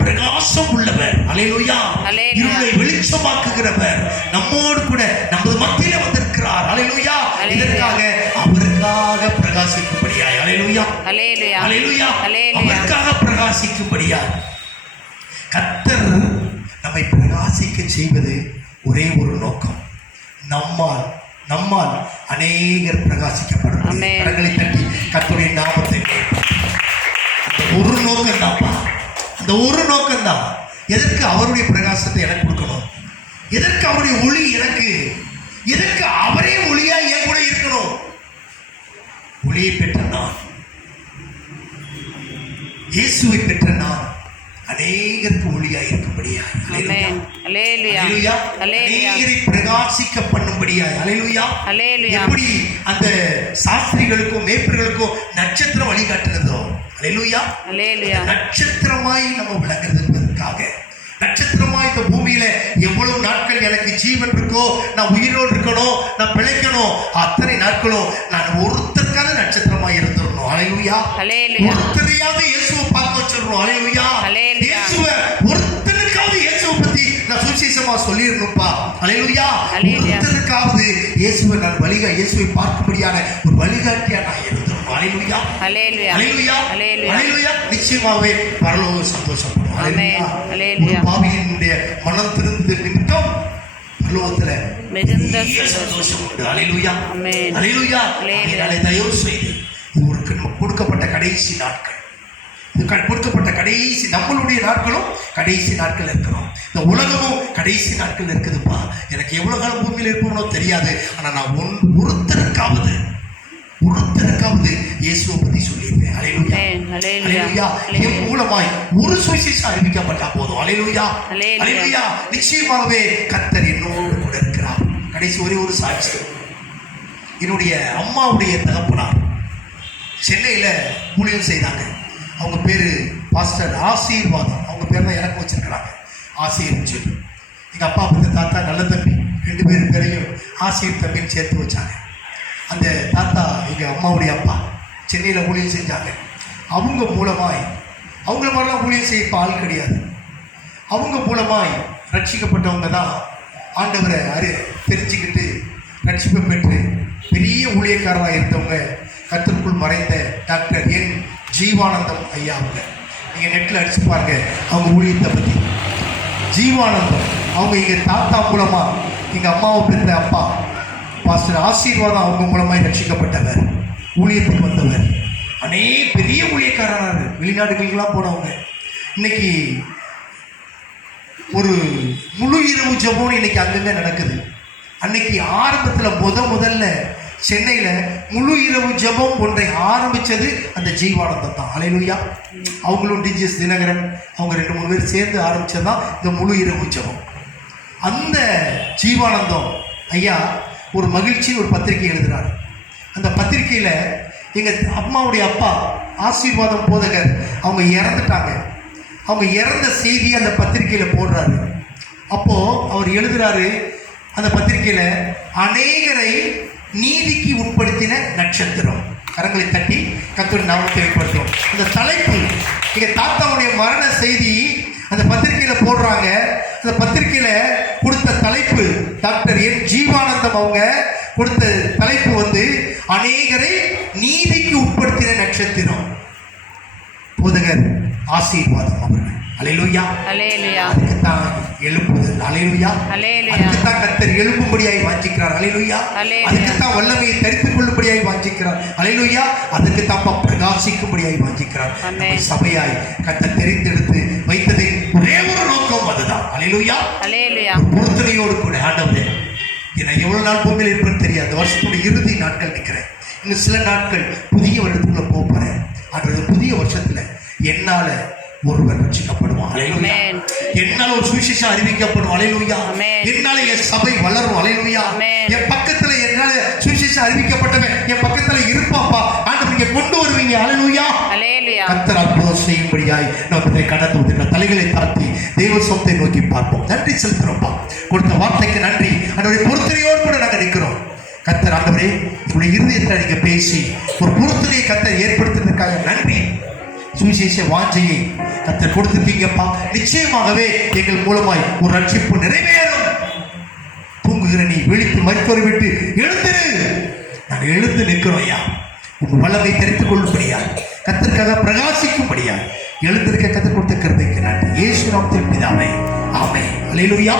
பிரகாசம் உள்ளவர். அல்லேலூயா, அல்லேலூயா. இருளை வெளிச்சமாக்குகிறவர் நம்மோடு கூட நமது மத்தியில வந்திருக்கிறார். அல்லேலூயா. இதற்காக அவருக்காக பிரகாசிக்கும்படியாய். அல்லேலூயா, அல்லேலூயா, அல்லேலூயா. அல்லேலூயா. அவருக்காக பிரகாசிக்கும்படியாய் கர்த்தர் நம்மை பிரகாசிக்க செய்வது ஒரே ஒரு நோக்கம். நம்மால் அநேகர் பிரகாசிக்கப்படும். ஆமென். கரங்களை தட்டி கர்த்தருடைய நாமத்தை அந்த ஒரு நோக்கம் தான்ப்பா, அந்த ஒரு நோக்கம் தான். எதற்கு அவருடைய பிரகாசத்தை எனக்கு கொடுக்கணும்? எதற்கு அவருடைய ஒளி எனக்கு? எதற்கு அவரே ஒளியா என் கூட இருக்கணும்? ஒளியை பெற்ற நான், இயேசுவை பெற்ற நான் அநேகருக்கு ஒளியாய் இருக்கும்படியாய். ஆமென். அல்லேலூயா, அல்லேலூயா. அல்லேலூயா. அநேகரை பிரகாசிக்க பண்ணும்படியாய். அல்லேலூயா. அல்லேலூயா. எப்படி அந்த சாஸ்திரிகளுக்கும் மேய்ப்பர்களுக்கும் நட்சத்திரம் வழிகாட்டுகிறதோ, அல்லேலூயா, அல்லேலூயா. நட்சத்திரமாய் நம்ம விளங்குறதுக்காக, நட்சத்திரமாய் இந்த பூமியில எவ்வளவு நாட்கள் எனக்கு ஜீவன் இருக்கோ, நான் உயிரோடு இருக்கணும், நான் பிழைக்கணும், அத்தனை நாட்களும் நான் ஒருத்தருக்கான நட்சத்திரமாய் இருந்துடணும். அல்லேலூயா, அல்லேலூயா. ஒருத்தரையாவது இயேசுவை பார்க்க வச்சிடணும். அல்லேலூயா, அல்லேலூயா. இயேசுவை ஒருத்தனுக்காவது இயேசுவை பத்தி நான் சுவிசேஷமா சொல்லிடணும்ப்பா. அல்லேலூயா, அல்லேலூயா. ஒருத்தருக்காவது இயேசுவை நான் இயேசுவை பார்க்கும்படியான ஒரு வழிகாட்டியா நான் இருந்துடணும். அல்லேலூயா, அல்லேலூயா, அல்லேலூயா, அல்லேலூயா. அல்லேலூயா. நிச்சயமாவே பரலோக சந்தோஷப்படும். ஆமென். அல்லேலூயா. ஒரு பாவியினுடைய மனம் திருந்த நிமித்தம் பரலோகத்துல மிகுந்த பெரிய சந்தோஷம் உண்டு. அல்லேலூயா, ஆமென். அல்லேலூயா. அல்லேலூயா. அதனால தயவு செய்து இது ஒரு நமக்கு கொடுக்கப்பட்ட கடைசி நாட்கள். இது கொடுக்கப்பட்ட கடைசி, நம்மளுடைய நாட்களும் கடைசி நாட்கள் இருக்கிறோம். இந்த உலகமும் கடைசி நாட்கள் இருக்குதுப்பா. எனக்கு எவ்வளவு காலம் பூமியில் இருப்போம்னோ தெரியாது. ஆனா நான் ஒருத்தருக்காவது இயேசுவை பத்தி சொல்லியிருப்பேன். அல்லேலூயா, ஆமென். அல்லேலூயா. அல்லேலூயா. என் மூலமாய் ஒரு சுவிசேஷம் அறிவிக்கப்பட்டா போதும். அல்லேலூயா, அல்லேலூயா. அல்லேலூயா. நிச்சயமாகவே கர்த்தர் என்னோடு கூட இருக்கிறார். கடைசி ஒரே ஒரு சாட்சி. என்னுடைய அம்மாவுடைய தகப்பனார் சென்னையில ஊழியம் செய்தாங்க. அவங்க பேரு பாஸ்டர் ஆசீர்வாதம். அவங்க பேர் தான் எனக்கு வச்சிருக்கிறாங்க, ஆசீர்வாதம் சொல்லி. எங்க அப்பா பத்த தாத்தா நல்ல தம்பி, 2 பேர் பேரையும் ஆசீர் தம்பின்னு சேர்த்து வச்சாங்க. அந்த தாத்தா எங்க அம்மாவுடைய அப்பா சென்னையில் ஊழியம் செஞ்சாங்க. அவங்க மூலமாய், அவங்கள மாதிரிலாம் ஊழியம் செய்ய ஆள் கிடையாது. அவங்க மூலமாய் ரட்சிக்கப்பட்டவங்க தான் ஆண்டவரை தெரிஞ்சுக்கிட்டு ரட்சிப்பை பெற்று பெரிய ஊழியக்காரராக இருந்தவங்க கர்த்தருக்குள் மறைந்த டாக்டர் என் ஜீவானந்தம் ஐயா. அவங்க நீங்கள் நெட்டில் அடிச்சு பாருங்க அவங்க ஊழியத்தை பற்றி. ஜீவானந்தம் அவங்க எங்கள் தாத்தா மூலமாக எங்கள் அம்மாவை பெற்ற அப்பா பாஸ்டர் ஆசீர்வாதம் அவங்க மூலமாக ரட்சிக்கப்பட்டவர், ஊழியத்துக்கு வந்தவர். பெரிய ஊழியக்காரராக வெளிநாடுகளுக்கெல்லாம் போனவங்க. இன்னைக்கு ஒரு முழு இரவு ஜெபம் இன்னைக்கு அங்கங்கே நடக்குது. அன்னைக்கு ஆரம்பத்தில் முதல்ல சென்னையில் முழு இரவு ஜெபம் ஒன்றை ஆரம்பித்தது அந்த ஜீவானந்தம் தான். அல்லேலூயா. அவங்களும் டிஜிஎஸ் தினகரன் அவங்க 2-3 பேர் சேர்ந்து ஆரம்பித்தது தான் இந்த முழு இரவு ஜெபம். அந்த ஜீவானந்தம் ஐயா ஒரு மகிழ்ச்சின்னு ஒரு பத்திரிகை எழுதுறாரு. அந்த பத்திரிகையில் எங்கள் அம்மாவுடைய அப்பா ஆசீர்வாதம் போதகர் அவங்க இறந்துட்டாங்க. அவங்க இறந்த செய்தியை அந்த பத்திரிகையில் போடுறாரு. அப்போது அவர் எழுதுறாரு அந்த பத்திரிகையில், அநேகரை நீதிக்கு உட்படுத்தின நட்சத்திரம். கரங்களை தட்டி கர்த்தருடைய நாமத்தை வெளிப்படுத்தும். இந்த தலைப்பு எங்க தாத்தாவுடைய மரண செய்தி அந்த பத்திரிகையில போடுறாங்க. அந்த பத்திரிகையில கொடுத்த தலைப்பு டாக்டர் என் ஜீவானந்தம் அவங்க கொடுத்த தலைப்பு அநேகரை நீதிக்கு உட்படுத்தின நட்சத்திரம். போதகர் ஆசீர்வாதம் அவர்கள். அல்லேலூயா. அல்லேலூயா. அதுக்குத்தான் எழுப்புதல். அல்லேலூயா. அல்லேலூயா. அதுக்குத்தான் கர்த்தர் எழுப்பும்படியாய் வாஞ்சிக்கிறார். அல்லேலூயா. அதுக்குத்தான் வல்லமையை தரித்துக் கொள்ளும்படியாய் வாஞ்சிக்கிறார். அல்லேலூயா. அதுக்குத்தான் பிரகாசிக்கும்படியாய் வாஞ்சிக்கிறார். சபையாய் கர்த்தர் தெரிந்தெடுத்து வைத்ததை ஒரே ஒரு நோக்கம் அதுதான். அல்லேலூயா. அல்லேலூயா. பொருத்தனையோடு கூட ஆண்டவரே, நான் எவ்வளவு நாள் பூமியில் இருப்பேன்னு தெரியாது. வருஷத்துடைய இறுதி நாட்கள் நிற்கிறேன். இன்னும் சில நாட்கள் புதிய வருடத்துக்குள்ள போறேன். அந்த புதிய வருஷத்துல என்னால ஒருவர் ரட்சிக்கப்படுவான். என்னால ஒரு சுவிசேஷம் அறிவிக்கப்படும். அல்லேலூயா. என்னால என் சபை வளரும். அல்லேலூயா. என் பக்கத்துல என்னால சுவிசேஷம் அறிவிக்கப்பட்டவன் என் பக்கத்துல இருப்பாப்பா. ஆண்டவர் நீங்க கொண்டு வருவீங்க. அல்லேலூயா. கர்த்தர் அற்புதம் செய்யும்படியாய் நம்ம கடந்து வந்து தலைகளை தாழ்த்தி தேவ சொத்தை நோக்கி பார்ப்போம். நன்றி செலுத்துறோம்ப்பா. கொடுத்த வார்த்தைக்கு நன்றி. அதனுடைய பொறுத்தனையோடு கூட நாங்க நிற்கிறோம். கர்த்தர் ஆண்டவரே, உங்களுடைய இருதயத்தை நீங்க பேசி ஒரு பொறுத்தனையை கர்த்தர் ஏற்படுத்துறதுக்காக நன்றி. சுவிசேஷ வாஞ்சையை கர்த்தர் கொடுத்துட்டீங்கப்பா. நிச்சயமாகவே எங்கள் மூலமாய் ஒரு ரட்சிப்பு நிறைவேறும். தூங்குகிற நீ விழித்து மருத்துவரை விட்டு எழுந்திரு. நாங்கள் எழுந்து நிற்கிறோம் ஐயா. உங்கள் வல்லமை தெரிந்து கொள்ளும்படியா, கர்த்தருக்காக பிரகாசிக்கும்படியா எழுந்திருக்க கற்றுக் கொடுத்த கிருபைக்கு நன்றி. இயேசு நாமத்தில் பிதாவே, ஆமென். அல்லேலூயா.